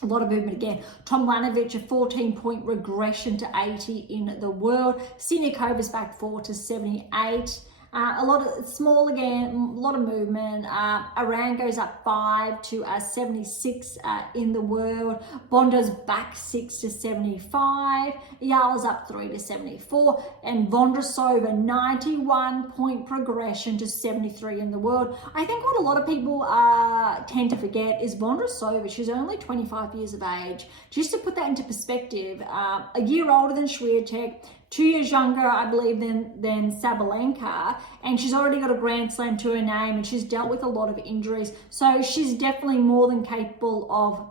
A lot of movement again. Tomljanovic, a 14-point regression to 80 in the world. Siniakova's back 4 to 78. A lot of small again, a lot of movement. Iran goes up 5 to 76 in the world. Bonda's back 6 to 75. Ayala's up 3 to 74. And Vondrasova, 91-point progression to 73 in the world. I think what a lot of people tend to forget is Vondrasova, she's only 25 years of age. Just to put that into perspective, a year older than Swiatek, 2 years younger, I believe, than Sabalenka, and she's already got a Grand Slam to her name, and she's dealt with a lot of injuries. So she's definitely more than capable of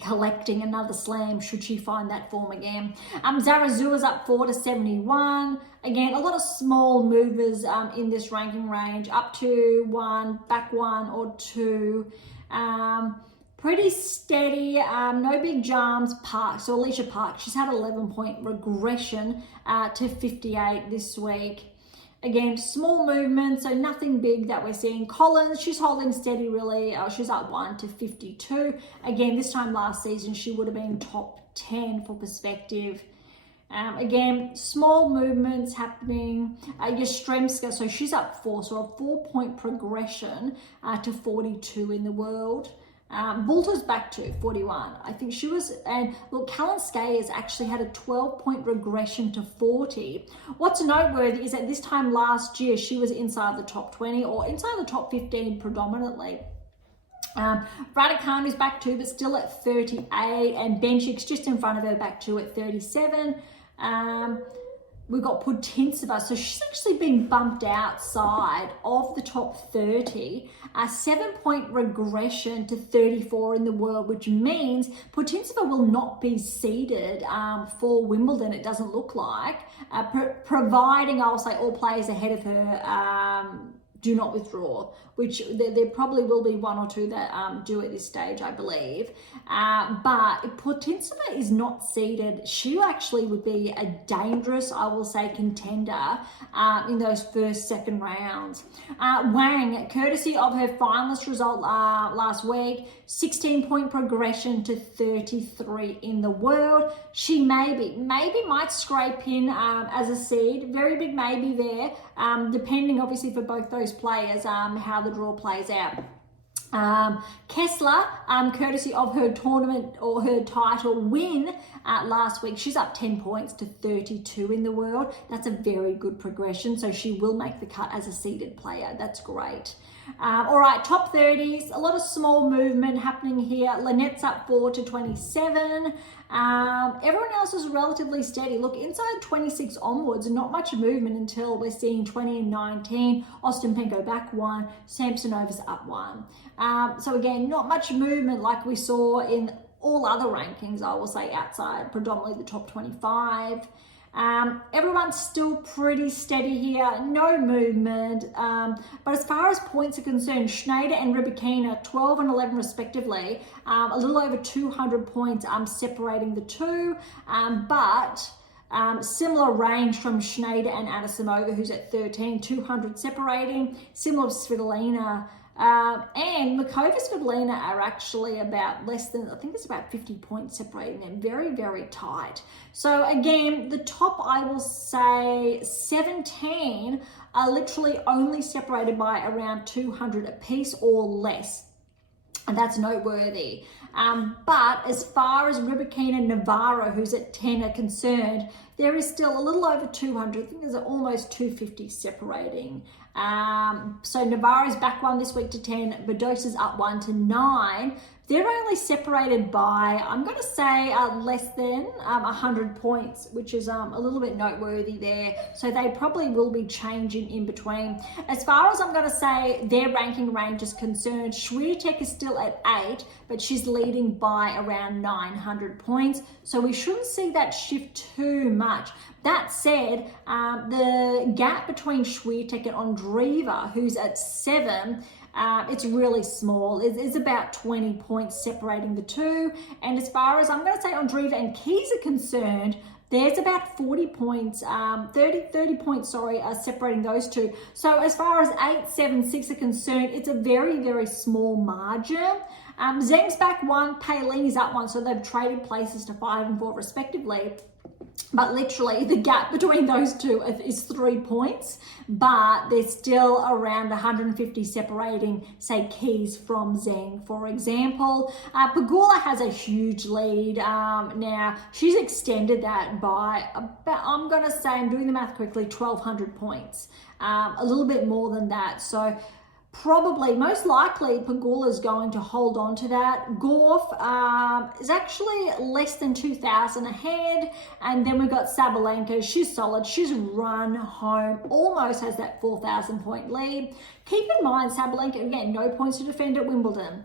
collecting another slam should she find that form again. Zarazua's up 4 to 71. Again, a lot of small movers in this ranking range, up to 1, back 1 or 2. Pretty steady, no big jumps. Park, so Alicia Park, she's had 11-point regression to 58 this week. Again, small movement, so nothing big that we're seeing. Collins, she's holding steady really. She's up 1 to 52. Again, this time last season, she would have been top 10 for perspective. Again, small movements happening. Yastremska, so she's up 4, so a 4-point progression to 42 in the world. Bulta's back to 41. I think she was, and look, Kalinskaya has actually had a 12-point regression to 40. What's noteworthy is that this time last year, she was inside the top 20 or inside the top 15 predominantly. Raducanu's back 2, but still at 38, and Benchik's just in front of her, back 2 at 37. We've got Putintseva, so she's actually been bumped outside of the top 30. A 7-point regression to 34 in the world, which means Putintseva will not be seeded for Wimbledon, it doesn't look like, providing, I'll say, all players ahead of her do not withdraw, which there probably will be one or two that do at this stage, I believe. But if Potentiva is not seeded, she actually would be a dangerous, I will say, contender in those first, second rounds. Wang, courtesy of her finalist result last week, 16-point progression to 33 in the world. She maybe might scrape in as a seed. Very big maybe there, depending obviously for both those players, how the draw plays out. Kessler, courtesy of her tournament or her title win last week, she's up 10 points to 32 in the world. That's a very good progression, so she will make the cut as a seeded player. That's great. All right, top 30s, a lot of small movement happening here. Lynette's up 4 to 27. Everyone else is relatively steady. Look, inside 26 onwards, not much movement until we're seeing 20 and 19. Ostapenko back 1, Samsonova's up 1. So again, not much movement like we saw in all other rankings, I will say, outside predominantly the top 25. Everyone's still pretty steady here, no movement. But as far as points are concerned, Schneider and Rybakina, 12 and 11 respectively, a little over 200 points separating the two, but similar range from Schneider and Anisimova, who's at 13, 200 separating. Similar to Svitolina. And Makova Svitolina are actually about less than, I think it's about 50 points separating them. Very, very tight. So again, the top, I will say 17 are literally only separated by around 200 apiece or less. And that's noteworthy. But as far as Rybakina and Navarro, who's at 10, are concerned, there is still a little over 200. I think there's almost 250 separating. So Navarro's back 1 this week to 10. Badosa's up 1 to 9. They're only separated by, I'm going to say, less than 100 points, which is a little bit noteworthy there. So they probably will be changing in between. As far as I'm going to say their ranking range is concerned, Swiatek is still at 8, but she's leading by around 900 points. So we shouldn't see that shift too much. That said, the gap between Swiatek and Andreeva, who's at 7, it's really small. It's about 20 points separating the two. And as far as I'm going to say Andreeva and Keys are concerned, there's about 40 points, 30 points, separating those two. So as far as 8, 7, 6 are concerned, it's a very, very small margin. Zeng's back 1, Paolini's up 1, so they've traded places to 5 and 4 respectively. But literally the gap between those two is 3 points, but they're still around 150 separating, say, Keys from Zeng, for example. Pegula has a huge lead now. She's extended that by about, I'm going to say, I'm doing the math quickly, 1,200 points. A little bit more than that. So probably, most likely, Pegula is going to hold on to that. Gauff is actually less than 2,000 ahead. And then we've got Sabalenka. She's solid. She's run home. Almost has that 4,000 point lead. Keep in mind, Sabalenka, again, no points to defend at Wimbledon.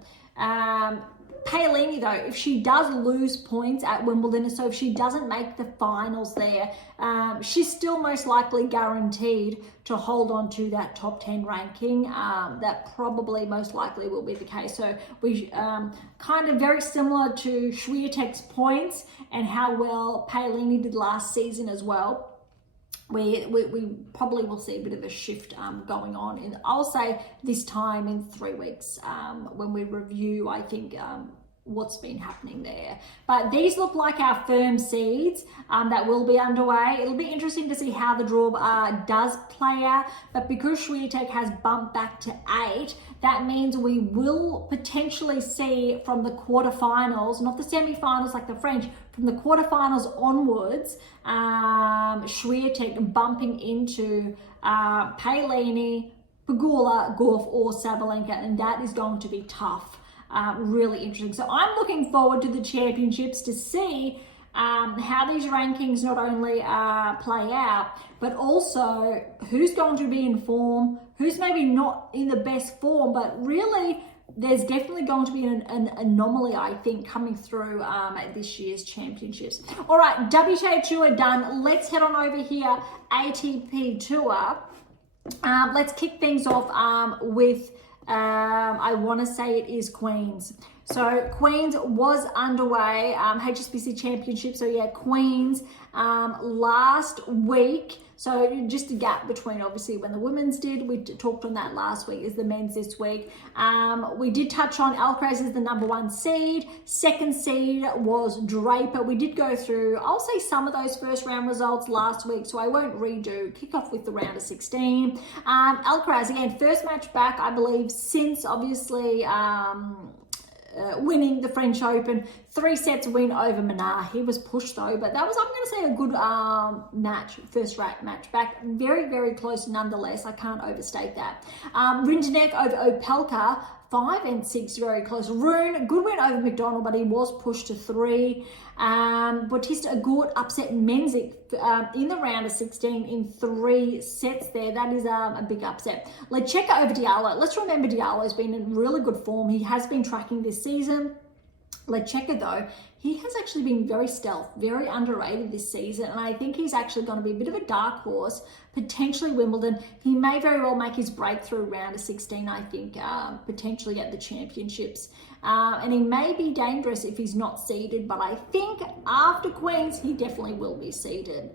Paolini, though, if she does lose points at Wimbledon, so if she doesn't make the finals there, she's still most likely guaranteed to hold on to that top 10 ranking. That probably most likely will be the case. So we kind of very similar to Swiatek's points and how well Paolini did last season as well. We probably will see a bit of a shift going on in, I'll say, this time in 3 weeks when we review, I think, what's been happening there. But these look like our firm seeds that will be underway. It'll be interesting to see how the draw does play out. But because Swiatek has bumped back to 8, that means we will potentially see from the quarterfinals, not the semifinals like the French, from the quarterfinals onwards, Swiatek bumping into Paolini, Pegula, Gauff, or Sabalenka, and that is going to be tough. Really interesting. So I'm looking forward to the championships to see how these rankings not only play out, but also who's going to be in form, who's maybe not in the best form, but really there's definitely going to be an anomaly, I think, coming through at this year's championships. All right, WTA Tour done. Let's head on over here, ATP Tour. Let's kick things off with, I want to say it is Queens. So Queens was underway, HSBC Championship. So yeah, Queens last week. So just a gap between obviously when the women's did, we talked on that last week, is the men's this week. We did touch on Alcaraz as the number 1 seed. Second seed was Draper. We did go through, I'll say, some of those first round results last week, so I won't redo. Kick off with the round of 16. Alcaraz, again, first match back, I believe, since obviously winning the French Open. 3 sets win over Manar. He was pushed though, but that was, I'm going to say, a good match, first match back. Very, very close nonetheless. I can't overstate that. Rinderknech over Opelka, 5 and 6, very close. Rune, good win over McDonald, but he was pushed to 3. Bautista Agut upset Menzik in the round of 16 in 3 sets there. That is a big upset. Lecheka over Diallo. Let's remember Diallo's been in really good form. He has been tracking this season. Lecheka, though, he has actually been very stealth, very underrated this season, and I think he's actually going to be a bit of a dark horse, potentially Wimbledon. He may very well make his breakthrough round of 16, I think, potentially at the championships. And he may be dangerous if he's not seeded, but I think after Queens, he definitely will be seeded.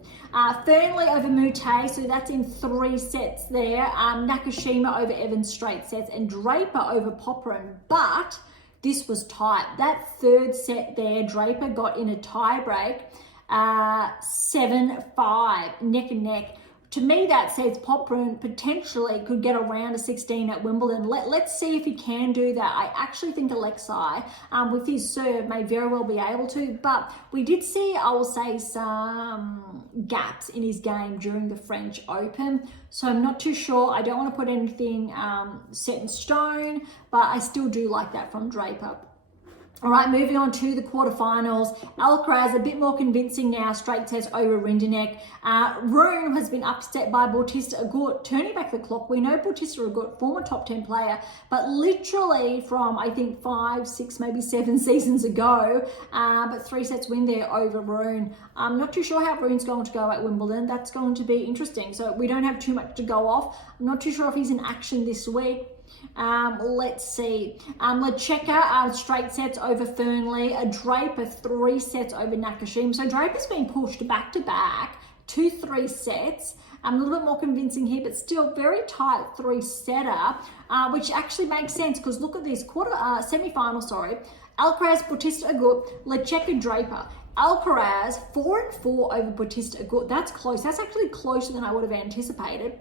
Fernley over Moutet, so that's in 3 sets there. Nakashima over Evans, straight sets, and Draper over Popyrin, but this was tight. That 3rd set there, Draper got in a tie break, 7-5, neck and neck. To me, that says Popyrin potentially could get a round of 16 at Wimbledon. Let's see if he can do that. I actually think Alexei, with his serve, may very well be able to, but we did see, I will say, some gaps in his game during the French Open. So I'm not too sure. I don't want to put anything set in stone, but I still do like that from Draper. All right, moving on to the quarterfinals. Alcaraz, a bit more convincing now, straight sets over Rinderknech. Rune has been upset by Bautista Agut, turning back the clock. We know Bautista Agut, former top 10 player, but literally from, I think, 5, 6, maybe 7 seasons ago, but 3 sets win there over Rune. I'm not too sure how Rune's going to go at Wimbledon. That's going to be interesting. So we don't have too much to go off. I'm not too sure if he's in action this week. Let's see. Lecheka, straight sets over Fernley. Draper, 3 sets over Nakashima. So Draper's been pushed back to back, 2-3 sets. A little bit more convincing here, but still very tight 3-setter, which actually makes sense because look at this semi-final. Alcaraz, Bautista Agut, Lecheka, Draper. Alcaraz 4-4 over Bautista Agut. That's close. That's actually closer than I would have anticipated.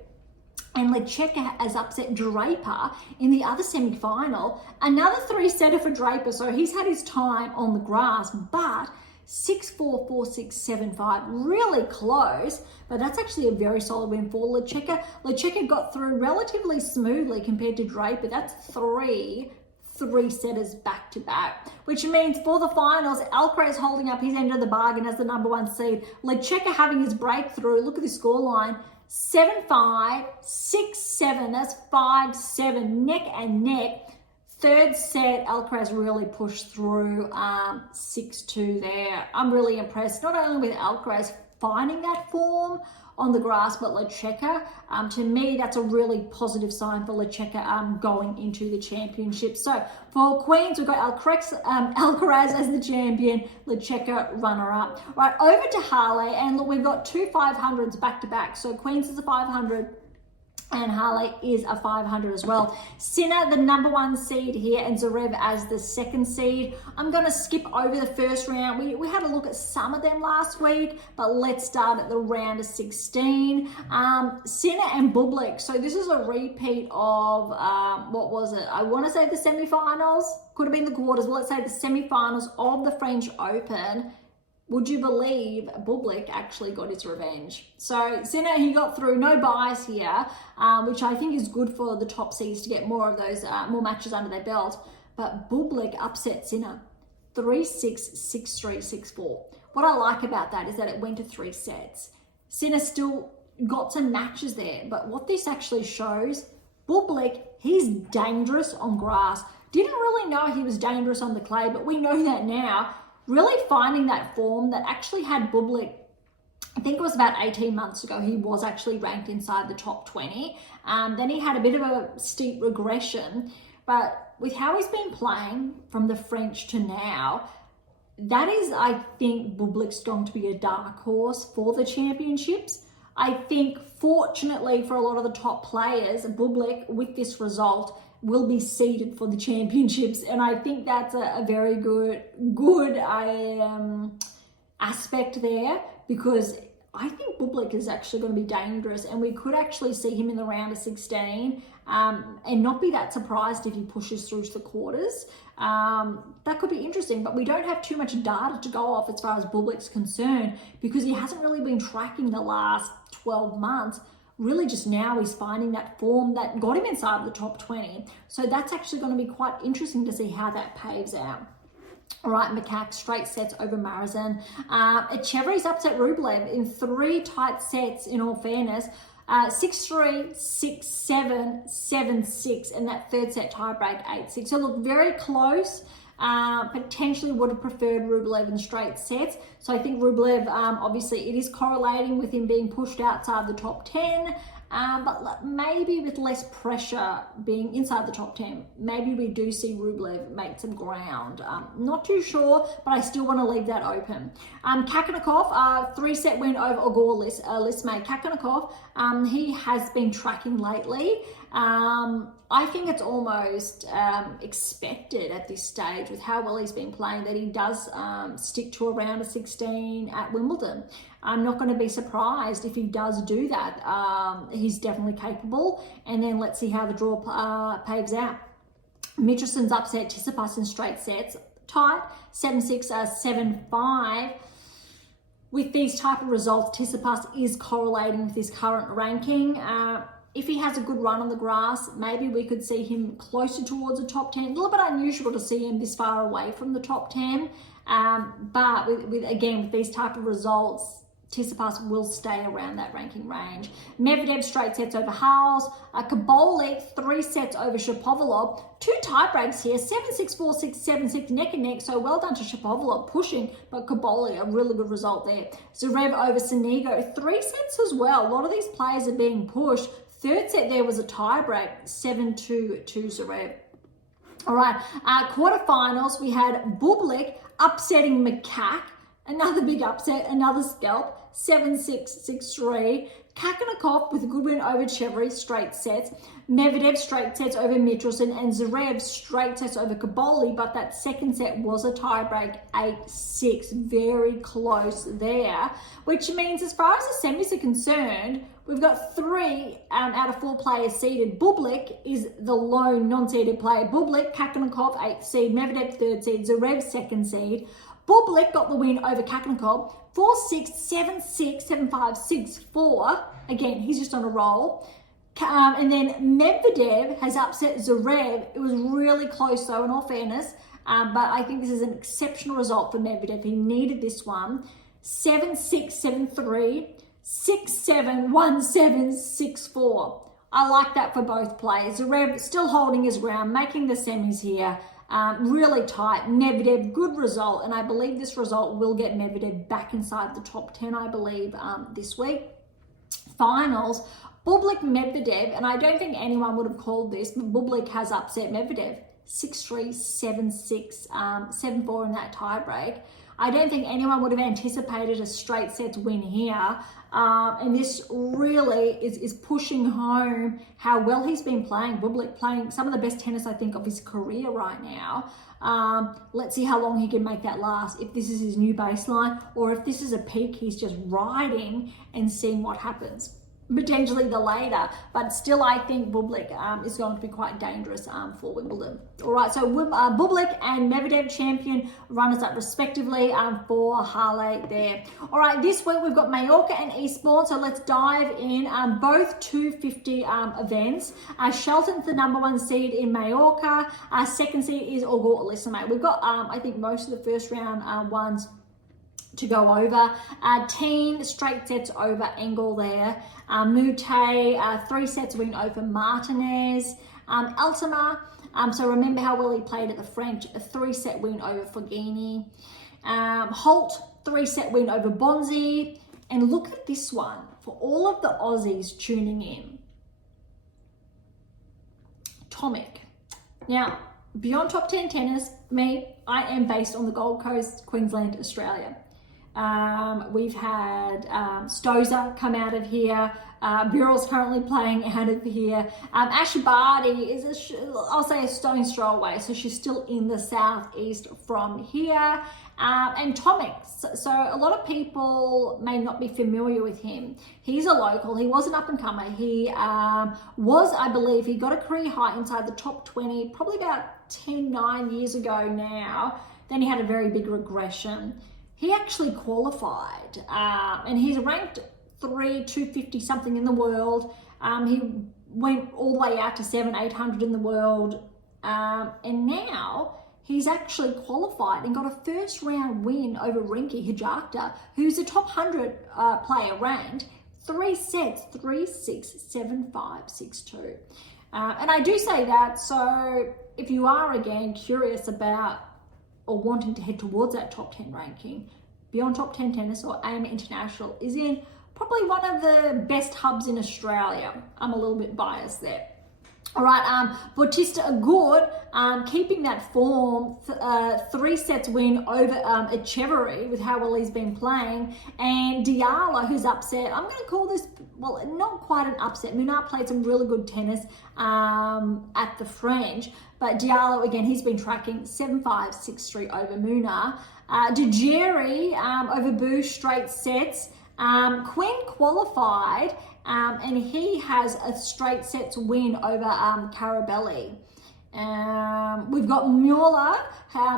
And Lecheka has upset Draper in the other semi-final. Another 3-setter for Draper, so he's had his time on the grass, but 6-4, 4-6, 7-5, really close, but that's actually a very solid win for Lecheka. Lecheka got through relatively smoothly compared to Draper. That's 3-setters back to back, which means for the finals, Alcaraz holding up his end of the bargain as the number 1 seed. Lecheka having his breakthrough. Look at the scoreline. 7-5, 6-7, that's 5-7, neck and neck. 3rd set, Alcaraz really pushed through, 6-2 there. I'm really impressed, not only with Alcaraz finding that form on the grass, but Lecheka, to me, that's a really positive sign for Lecheka going into the championship. So for Queens, we've got Alcaraz as the champion, Lecheka runner-up. Right, over to Halle, and look, we've got 2 500s back-to-back. So Queens is a 500, and Halle is a 500 as well. Sinner, the number 1 seed here, and Zverev as the 2nd seed. I'm going to skip over the first round. We had a look at some of them last week, but let's start at the round of 16. Sinner and Bublik. So this is a repeat of, what was it? I want to say the semi-finals. Could have been the quarters. Well, let's say the semi-finals of the French Open. Would you believe Bublik actually got his revenge? So Sinner, he got through, no bias here, which I think is good for the top seeds to get more of those, more matches under their belt. But Bublik upset Sinner, 3-6, 6-3, 6-4. What I like about that is that it went to 3 sets. Sinner still got some matches there, but what this actually shows, Bublik, he's dangerous on grass. Didn't really know he was dangerous on the clay, but we know that now. Really finding that form that actually had Bublik I think it was about 18 months ago, he was actually ranked inside the top 20. Then he had a bit of a steep regression, but with how he's been playing from the French to now, that is, I think, Bublik's going to be a dark horse for the championships. I think, fortunately for a lot of the top players, Bublik, with this result, will be seeded for the championships, and I think that's a very good aspect there, because I think Bublik is actually going to be dangerous, and we could actually see him in the round of 16 and not be that surprised if he pushes through to the quarters. That could be interesting, but we don't have too much data to go off as far as Bublik's concerned, because he hasn't really been tracking the last 12 months. Really just now he's finding that form that got him inside the top 20. So that's actually going to be quite interesting to see how that paves out. All right, Makak, straight sets over Marazin. Echeveri's upset Rublev in 3 tight sets, in all fairness. 6-3, 6-7, 7-6, and that third set tiebreak 8-6. So look, very close. Potentially would have preferred Rublev in straight sets. So I think Rublev, obviously it is correlating with him being pushed outside the top 10, but maybe with less pressure being inside the top 10, maybe we do see Rublev make some ground. Not too sure, but I still want to leave that open. Kakanakov, 3-set win over Ogor Lismay. Kakanakov, he has been tracking lately. I think it's almost expected at this stage with how well he's been playing that he does stick to a round of 16 at Wimbledon. I'm not going to be surprised if he does do that. He's definitely capable, and then let's see how the draw paves out. Michelson's upset Tsitsipas in straight sets, tight 7-6, 7-5. With these type of results, Tsitsipas is correlating with his current ranking. If he has a good run on the grass, maybe we could see him closer towards the top 10. A little bit unusual to see him this far away from the top 10. But with these type of results, Tsitsipas will stay around that ranking range. Medvedev straight sets over Hales. Kaboli 3 sets over Shapovalov. 2 tiebreaks here, 7-6, 4-6, 7-6, neck and neck. So well done to Shapovalov pushing, but Kaboli, a really good result there. Zverev over Sonigo, 3 sets as well. A lot of these players are being pushed. Third set there was a tiebreak, 7-2 to Zverev. All right, quarterfinals, we had Bublik upsetting Makak. Another big upset, another scalp, 7-6, 6-3. Kakanakov with a good win over Chevry, straight sets. Medvedev straight sets over Michelson, and Zverev straight sets over Kaboli, but that second set was a tiebreak, 8-6, very close there, which means as far as the semis are concerned, we've got 3 out of 4 players seeded. Bublik is the lone non-seeded player. Bublik, Kakanakov, 8th seed, Medvedev, 3rd seed, Zverev, 2nd seed. Bublik got the win over Kakanakov, 4-6, 7-6, 7-5, 6-4. Again, he's just on a roll. And then Medvedev has upset Zverev. It was really close though, in all fairness. But I think this is an exceptional result for Medvedev. He needed this one. 7-6, 7-3, 6-7, 1-7, 6-4. I like that for both players. Zverev still holding his ground, making the semis here. Really tight. Medvedev, good result, and I believe this result will get Medvedev back inside the top 10, I believe, this week. Finals, Bublik Medvedev, and I don't think anyone would have called this, but Bublik has upset Medvedev, 6-3, 7-6, 7-4 in that tiebreak. I don't think anyone would have anticipated a straight sets win here. And this really is pushing home how well he's been playing. Bublik playing some of the best tennis, I think, of his career right now. Let's see how long he can make that last, if this is his new baseline or if this is a peak he's just riding and seeing what happens. Potentially the later, but still I think Bublik is going to be quite dangerous for Wimbledon. All right, so Bublik and Medvedev champion runners up respectively for Halle there. All right, this week we've got Mallorca and Eastbourne, so let's dive in. Both 250 events. Shelton's the number 1 seed in Mallorca. Second seed is Ogor Lissamay. We've got, I think, most of the first round ones to go over. Team straight sets over Engel there. Mute, 3 sets win over Martinez. Altama, so remember how well he played at the French, a 3-set win over Fognini. Holt, 3-set win over Bonzi. And look at this one for all of the Aussies tuning in. Tomic. Now, beyond top 10 tennis, I am based on the Gold Coast, Queensland, Australia. We've had Stoza come out of here. Birrell's currently playing out of here. Ashley Barty is, I'll say, a stone's throw away. So she's still in the southeast from here. And Tomic. So a lot of people may not be familiar with him. He's a local. He was an up-and-comer. He was, I believe, he got a career high inside the top 20 probably about 9 years ago now. Then he had a very big regression. He actually qualified, and he's ranked 250 something in the world. He went all the way out to 800 in the world, and now he's actually qualified and got a first round win over Rinky Hijakta, who's a top 100 player ranked. 3 sets, 3-6, 7-5, 6-2. And I do say that, so if you are again curious about or wanting to head towards that top 10 ranking, Beyond Top 10 Tennis or AIM International is in probably one of the best hubs in Australia. I'm a little bit biased there. All right, Bautista Agut, keeping that form, 3 sets win over Echeverry with how well he's been playing, and Diallo, who's upset. I'm going to call this, well, not quite an upset. Munar played some really good tennis at the French, but Diallo, again, he's been tracking 7-5, 6-3 over Munar. Dejeri over Boo, straight sets. Quinn qualified, and he has a straight sets win over Carabelli. We've got Mueller.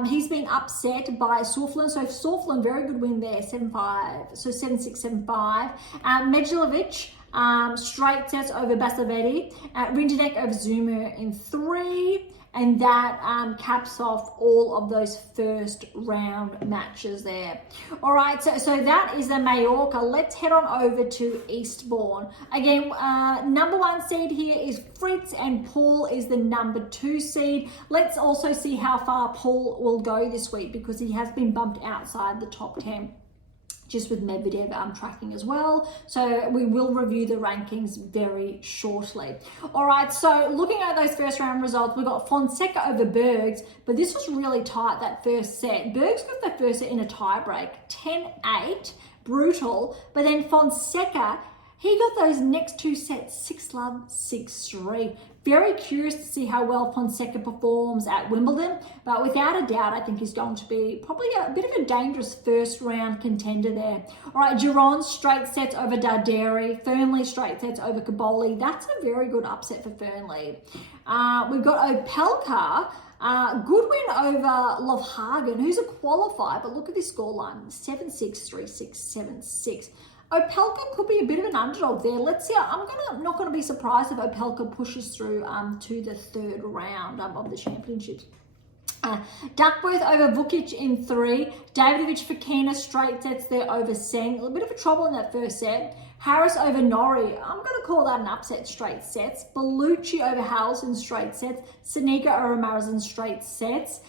He's been upset by Souflin. So Souflin, very good win there, 7-5. So 7-6, 7-5. Medjelovic, straight sets over Basavetti. Rindenek over Zuma in 3. And that caps off all of those first round matches there. All right, so that is the Mallorca. Let's head on over to Eastbourne. Again, number 1 seed here is Fritz, and Paul is the number 2 seed. Let's also see how far Paul will go this week, because he has been bumped outside the top 10. Just with Medvedev tracking as well. So we will review the rankings very shortly. All right, so looking at those first round results, we got Fonseca over Berge, but this was really tight, that first set. Berge got that first set in a tie break, 10-8, brutal, but then Fonseca, he got those next 2 sets, 6-love, 6-3. Very curious to see how well Fonseca performs at Wimbledon, but without a doubt, I think he's going to be probably a bit of a dangerous first round contender there. All right, Giron, straight sets over Darderi. Fernley, straight sets over Kaboli. That's a very good upset for Fernley. We've got Opelka. Good win over Lofhagen, who's a qualifier, but look at this scoreline, 7-6, 3-6, 7-6. Opelka could be a bit of an underdog there. Let's see. I'm not going to be surprised if Opelka pushes through to the 3rd round of the championships. Duckworth over Vukic in 3. Davidovich Fokina, straight sets there over Seng. A little bit of a trouble in that first set. Harris over Norrie. I'm going to call that an upset, straight sets. Bellucci over Harrelson, straight sets. Sanika over Marazin, straight sets.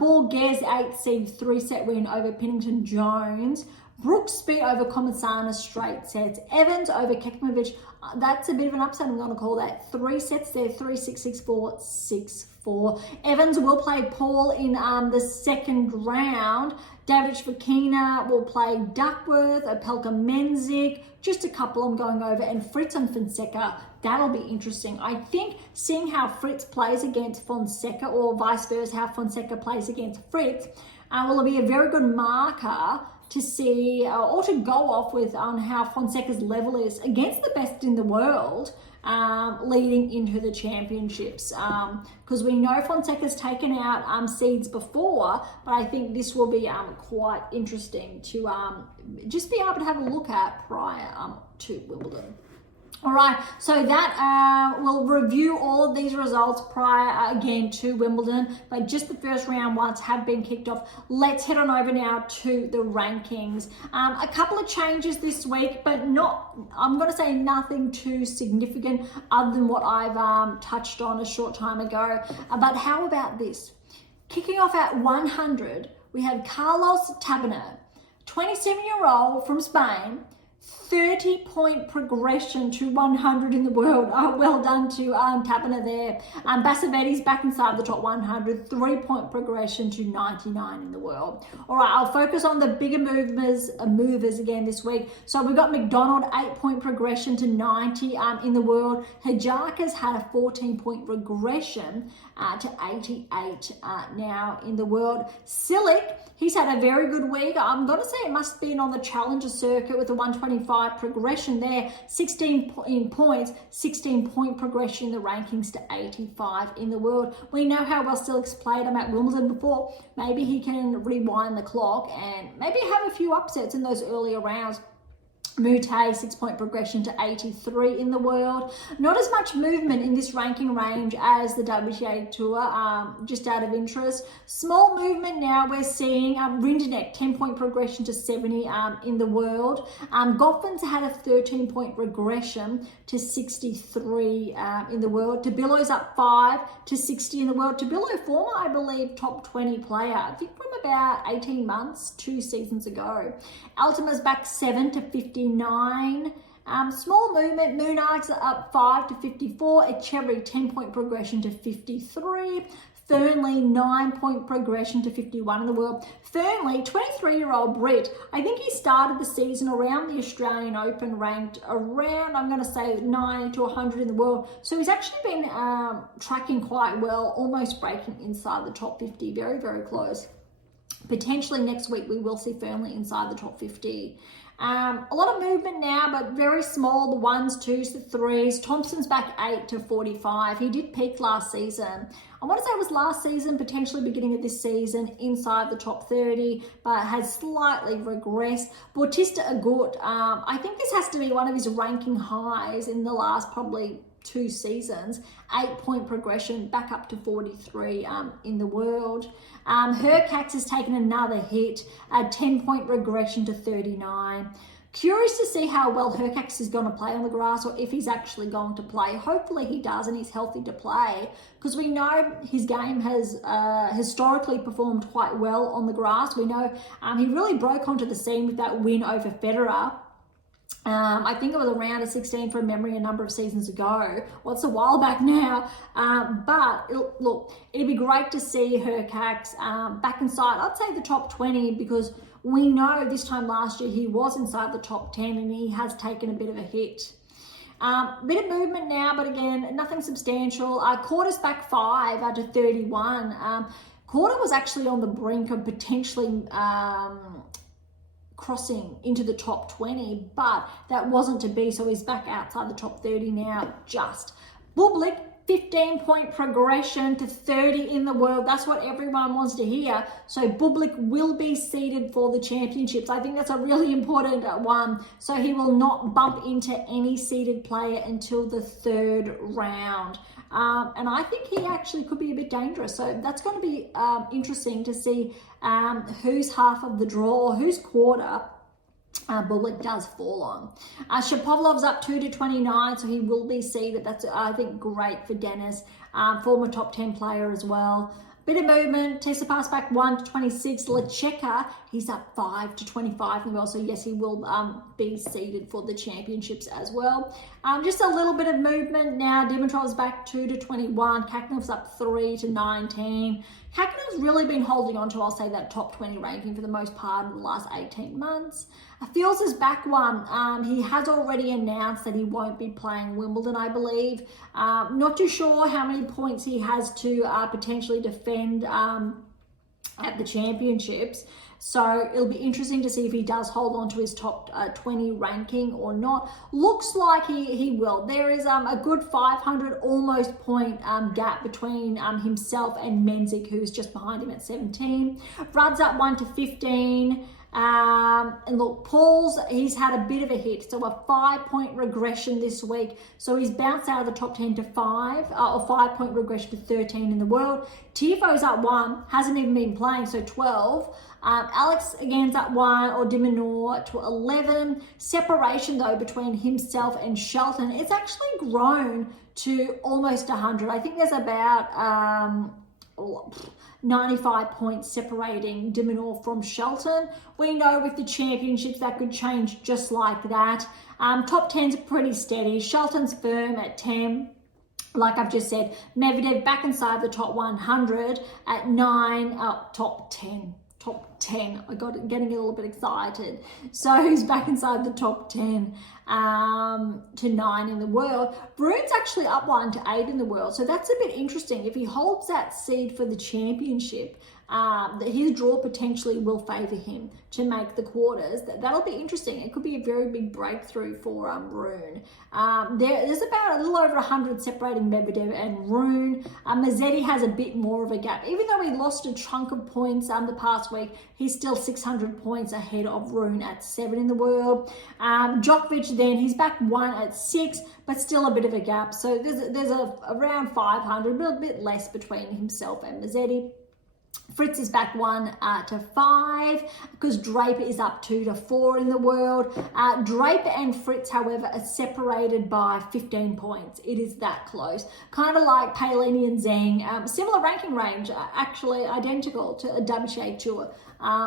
Borges, 8 seed, 3-set win over Pennington Jones. Brooksby over Komisana, straight sets. Evans over Kekmanovic. That's a bit of an upset. I'm going to call that 3 sets there, 3-6, 6-4, 6-4. Evans will play Paul in the 2nd round. Davidovich Fokina will play Duckworth, Opelka Menzik. Just a couple I'm going over. And Fritz and Fonseca. That'll be interesting. I think seeing how Fritz plays against Fonseca, or vice versa, how Fonseca plays against Fritz, will be a very good marker to see or to go off with on how Fonseca's level is against the best in the world leading into the championships. Because we know Fonseca's taken out seeds before, but I think this will be quite interesting to just be able to have a look at prior to Wimbledon. All right, so that we'll review all of these results prior again to Wimbledon, but just the first round ones have been kicked off. Let's head on over now to the rankings. A couple of changes this week, but not, I'm going to say nothing too significant other than what I've touched on a short time ago. But how about this? Kicking off at 100, we have Carlos Taberner, 27-year-old from Spain, 30-point progression to 100 in the world. Well done to Tabina there. Bassaveti's back inside the top 100, 3-point progression to 99 in the world. All right, I'll focus on the bigger movers again this week. So we've got McDonald, 8-point progression to 90 in the world. Hajaka's had a 14-point regression to 88 now in the world. Silic, he's had a very good week. I'm going to say it must have been on the Challenger circuit with the 125 progression there. 16 points, 16-point progression in the rankings to 85 in the world. We know how well Silic's played him at Wimbledon before. Maybe he can rewind the clock and maybe have a few upsets in those earlier rounds. Mute, 6-point progression to 83 in the world. Not as much movement in this ranking range as the WTA Tour, just out of interest. Small movement now we're seeing. Rinderknech, 10-point progression to 70 in the world. Goffman's had a 13-point regression to 63 in the world. Tabillo's up 5 to 60 in the world. Tabillo, former, I believe, top 20 player, I think from about 18 months, 2 seasons ago. Altima's back 7 to 59. Small movement. Moonark's up 5 to 54. Echeverry, 10-point progression to 53. Fernley, 9-point progression to 51 in the world. Fernley, 23-year-old Brit, I think he started the season around the Australian Open ranked around, I'm going to say 90 to 100 in the world. So he's actually been tracking quite well, almost breaking inside the top 50. Very, very close. Potentially next week we will see Fernley inside the top 50. A lot of movement now, but very small. The 1s, 2s, the 3s. Thompson's back 8 to 45. He did peak last season. I want to say it was last season, potentially beginning of this season, inside the top 30, but has slightly regressed. Bautista Agut, I think this has to be one of his ranking highs in the last probably 2 seasons. 8-point progression back up to 43 in the world. Hercax has taken another hit, a 10-point regression to 39. Curious to see how well Hercax is going to play on the grass, or if he's actually going to play. Hopefully he does and he's healthy to play, because we know his game has historically performed quite well on the grass. We know he really broke onto the scene with that win over Federer. I think it was around a 16 from memory a number of seasons ago. Well, it's a while back now. But it'd be great to see Hercax back inside, I'd say the top 20, because we know this time last year he was inside the top 10 and he has taken a bit of a hit. Bit of movement now, but again, nothing substantial. Quarter's back 5 to 31. Quarter was actually on the brink of potentially crossing into the top 20, but that wasn't to be, so he's back outside the top 30 now just. Bublik, 15-point progression to 30 in the world. That's what everyone wants to hear. So Bublik will be seeded for the championships. I think that's a really important one. So he will not bump into any seeded player until the 3rd round. And I think he actually could be a bit dangerous. So that's going to be interesting to see whose half of the draw, whose quarter Bublik does fall on. Shapovalov's up 2 to 29, so he will be seeded. That's, I think, great for Dennis. Former top 10 player as well. Bit of movement. Tsitsipas back 1 to 26. Lecheka, he's up 5 to 25 in the world. So yes, he will be seeded for the championships as well. Just a little bit of movement now. Dimitrov's back 2 to 21. Kakinov's up 3 to 19. Kakinov's really been holding on to, I'll say, that top 20 ranking for the most part of the last 18 months. Fields is back 1. He has already announced that he won't be playing Wimbledon, I believe. Not too sure how many points he has to potentially defend at the championships. So it'll be interesting to see if he does hold on to his top 20 ranking or not. Looks like he will. There is a good 500 almost point gap between himself and Menzik, who's just behind him at 17. Rudd's up 1 to 15. And look, Paul's, he's had a bit of a hit, so a 5-point regression this week. So he's bounced out of the top 10 to 5, or 5-point regression to 13 in the world. Tiafoe's up 1, hasn't even been playing, so 12. Alex again's up 1, or Diminor to 11. Separation though between himself and Shelton, it's actually grown to almost 100. I think there's about 95 points separating de Minaur from Shelton. We know with the championships that could change just like that. Top 10's pretty steady. Shelton's firm at 10. Like I've just said, Medvedev back inside the top 100 at 9, top 10. Top 10. I got getting a little bit excited. So he's back inside the top 10 to 9 in the world. Brune's actually up 1 to 8 in the world. So that's a bit interesting. If he holds that seed for the championship, his draw potentially will favour him to make the quarters. That'll be interesting. It could be a very big breakthrough for Rune. There's about a little over 100 separating Medvedev and Rune. Mazzetti has a bit more of a gap. Even though he lost a chunk of points the past week, he's still 600 points ahead of Rune at 7 in the world. Djokovic then, he's back 1 at 6, but still a bit of a gap. So there's around 500, a bit less between himself and Mazzetti. Fritz is back 1 to 5 because Draper is up 2 to 4 in the world. Draper and Fritz, however, are separated by 15 points. It is that close. Kind of like Paolini and Zhang. Similar ranking range, actually identical to a WTA Tour.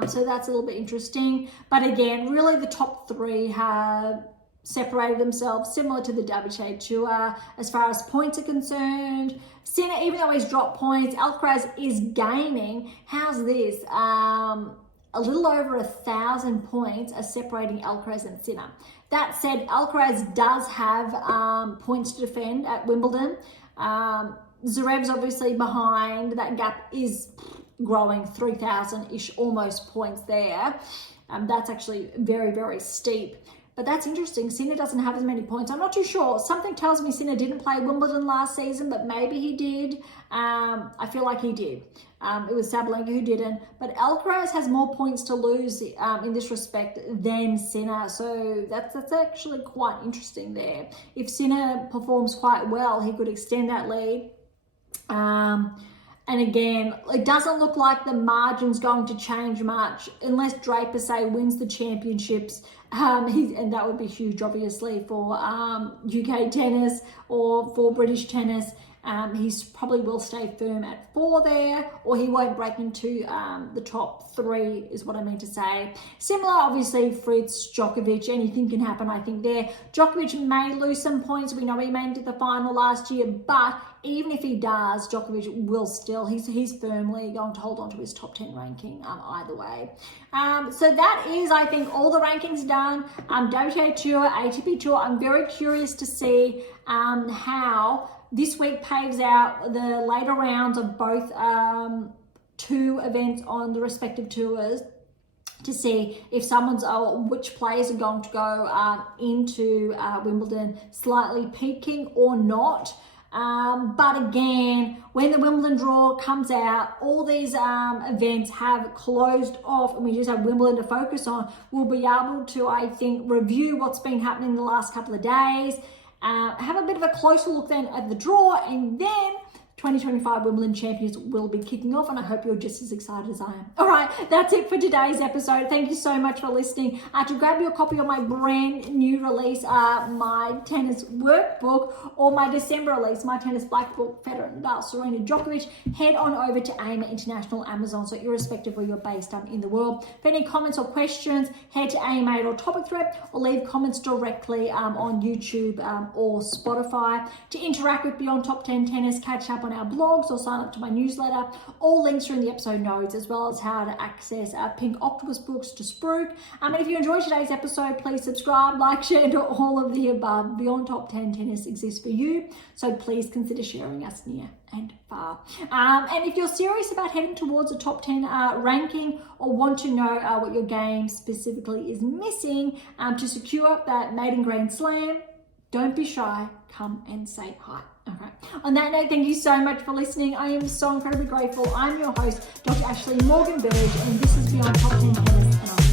So that's a little bit interesting. But again, really the top 3 have separated themselves, similar to the WTA Tour as far as points are concerned. Sinner, even though he's dropped points, Alcaraz is gaining. How's this? A little over 1,000 points are separating Alcaraz and Sinner. That said, Alcaraz does have points to defend at Wimbledon. Zverev's obviously behind. That gap is growing, 3,000-ish almost points there. That's actually very, very steep. But that's interesting. Sinner doesn't have as many points. I'm not too sure. Something tells me Sinner didn't play Wimbledon last season, but maybe he did. I feel like he did. It was Sabalenka who didn't. But Alcaraz has more points to lose in this respect than Sinner. So that's actually quite interesting there. If Sinner performs quite well, he could extend that lead. And again, it doesn't look like the margin's going to change much unless Draper, say, wins the championships. And that would be huge, obviously, for UK tennis or for British tennis. He probably will stay firm at 4 there, or he won't break into the top 3 is what I mean to say. Similar, obviously, Fritz, Djokovic, anything can happen, I think there. Djokovic may lose some points. We know he made it to the final last year, but even if he does, Djokovic will still, he's firmly going to hold on to his top 10 ranking either way. So that is, I think, all the rankings done. WTA Tour, ATP Tour. I'm very curious to see how this week paves out the later rounds of both 2 events on the respective tours to see if which players are going to go into Wimbledon slightly peaking or not. But again, when the Wimbledon draw comes out, all these events have closed off and we just have Wimbledon to focus on. We'll be able to, I think, review what's been happening the last couple of days, have a bit of a closer look then at the draw, and then 2025 Wimbledon Champions will be kicking off, and I hope you're just as excited as I am. All right, that's it for today's episode. Thank you so much for listening. To grab your copy of my brand new release, my tennis workbook, or my December release, my tennis black book, Federer, Nadal, Serena, Djokovic, head on over to AIMA International Amazon, so irrespective of where you're based in the world. For any comments or questions, head to AIMA or topic thread, or leave comments directly on YouTube or Spotify. To interact with Beyond Top 10 Tennis, catch up on our blogs or sign up to my newsletter. All links are in the episode notes, as well as how to access Pink Octopus books to Spruik. And if you enjoyed today's episode, please subscribe, like, share, and do all of the above. Beyond Top 10 Tennis exists for you, so please consider sharing us near and far. And if you're serious about heading towards a top 10 ranking, or want to know what your game specifically is missing to secure that maiden Grand Slam, don't be shy, come and say hi. Okay. On that note, thank you so much for listening. I am so incredibly grateful. I'm your host, Dr. Ashley Morgan Berge, and this is Beyond Top 10 Tennis, and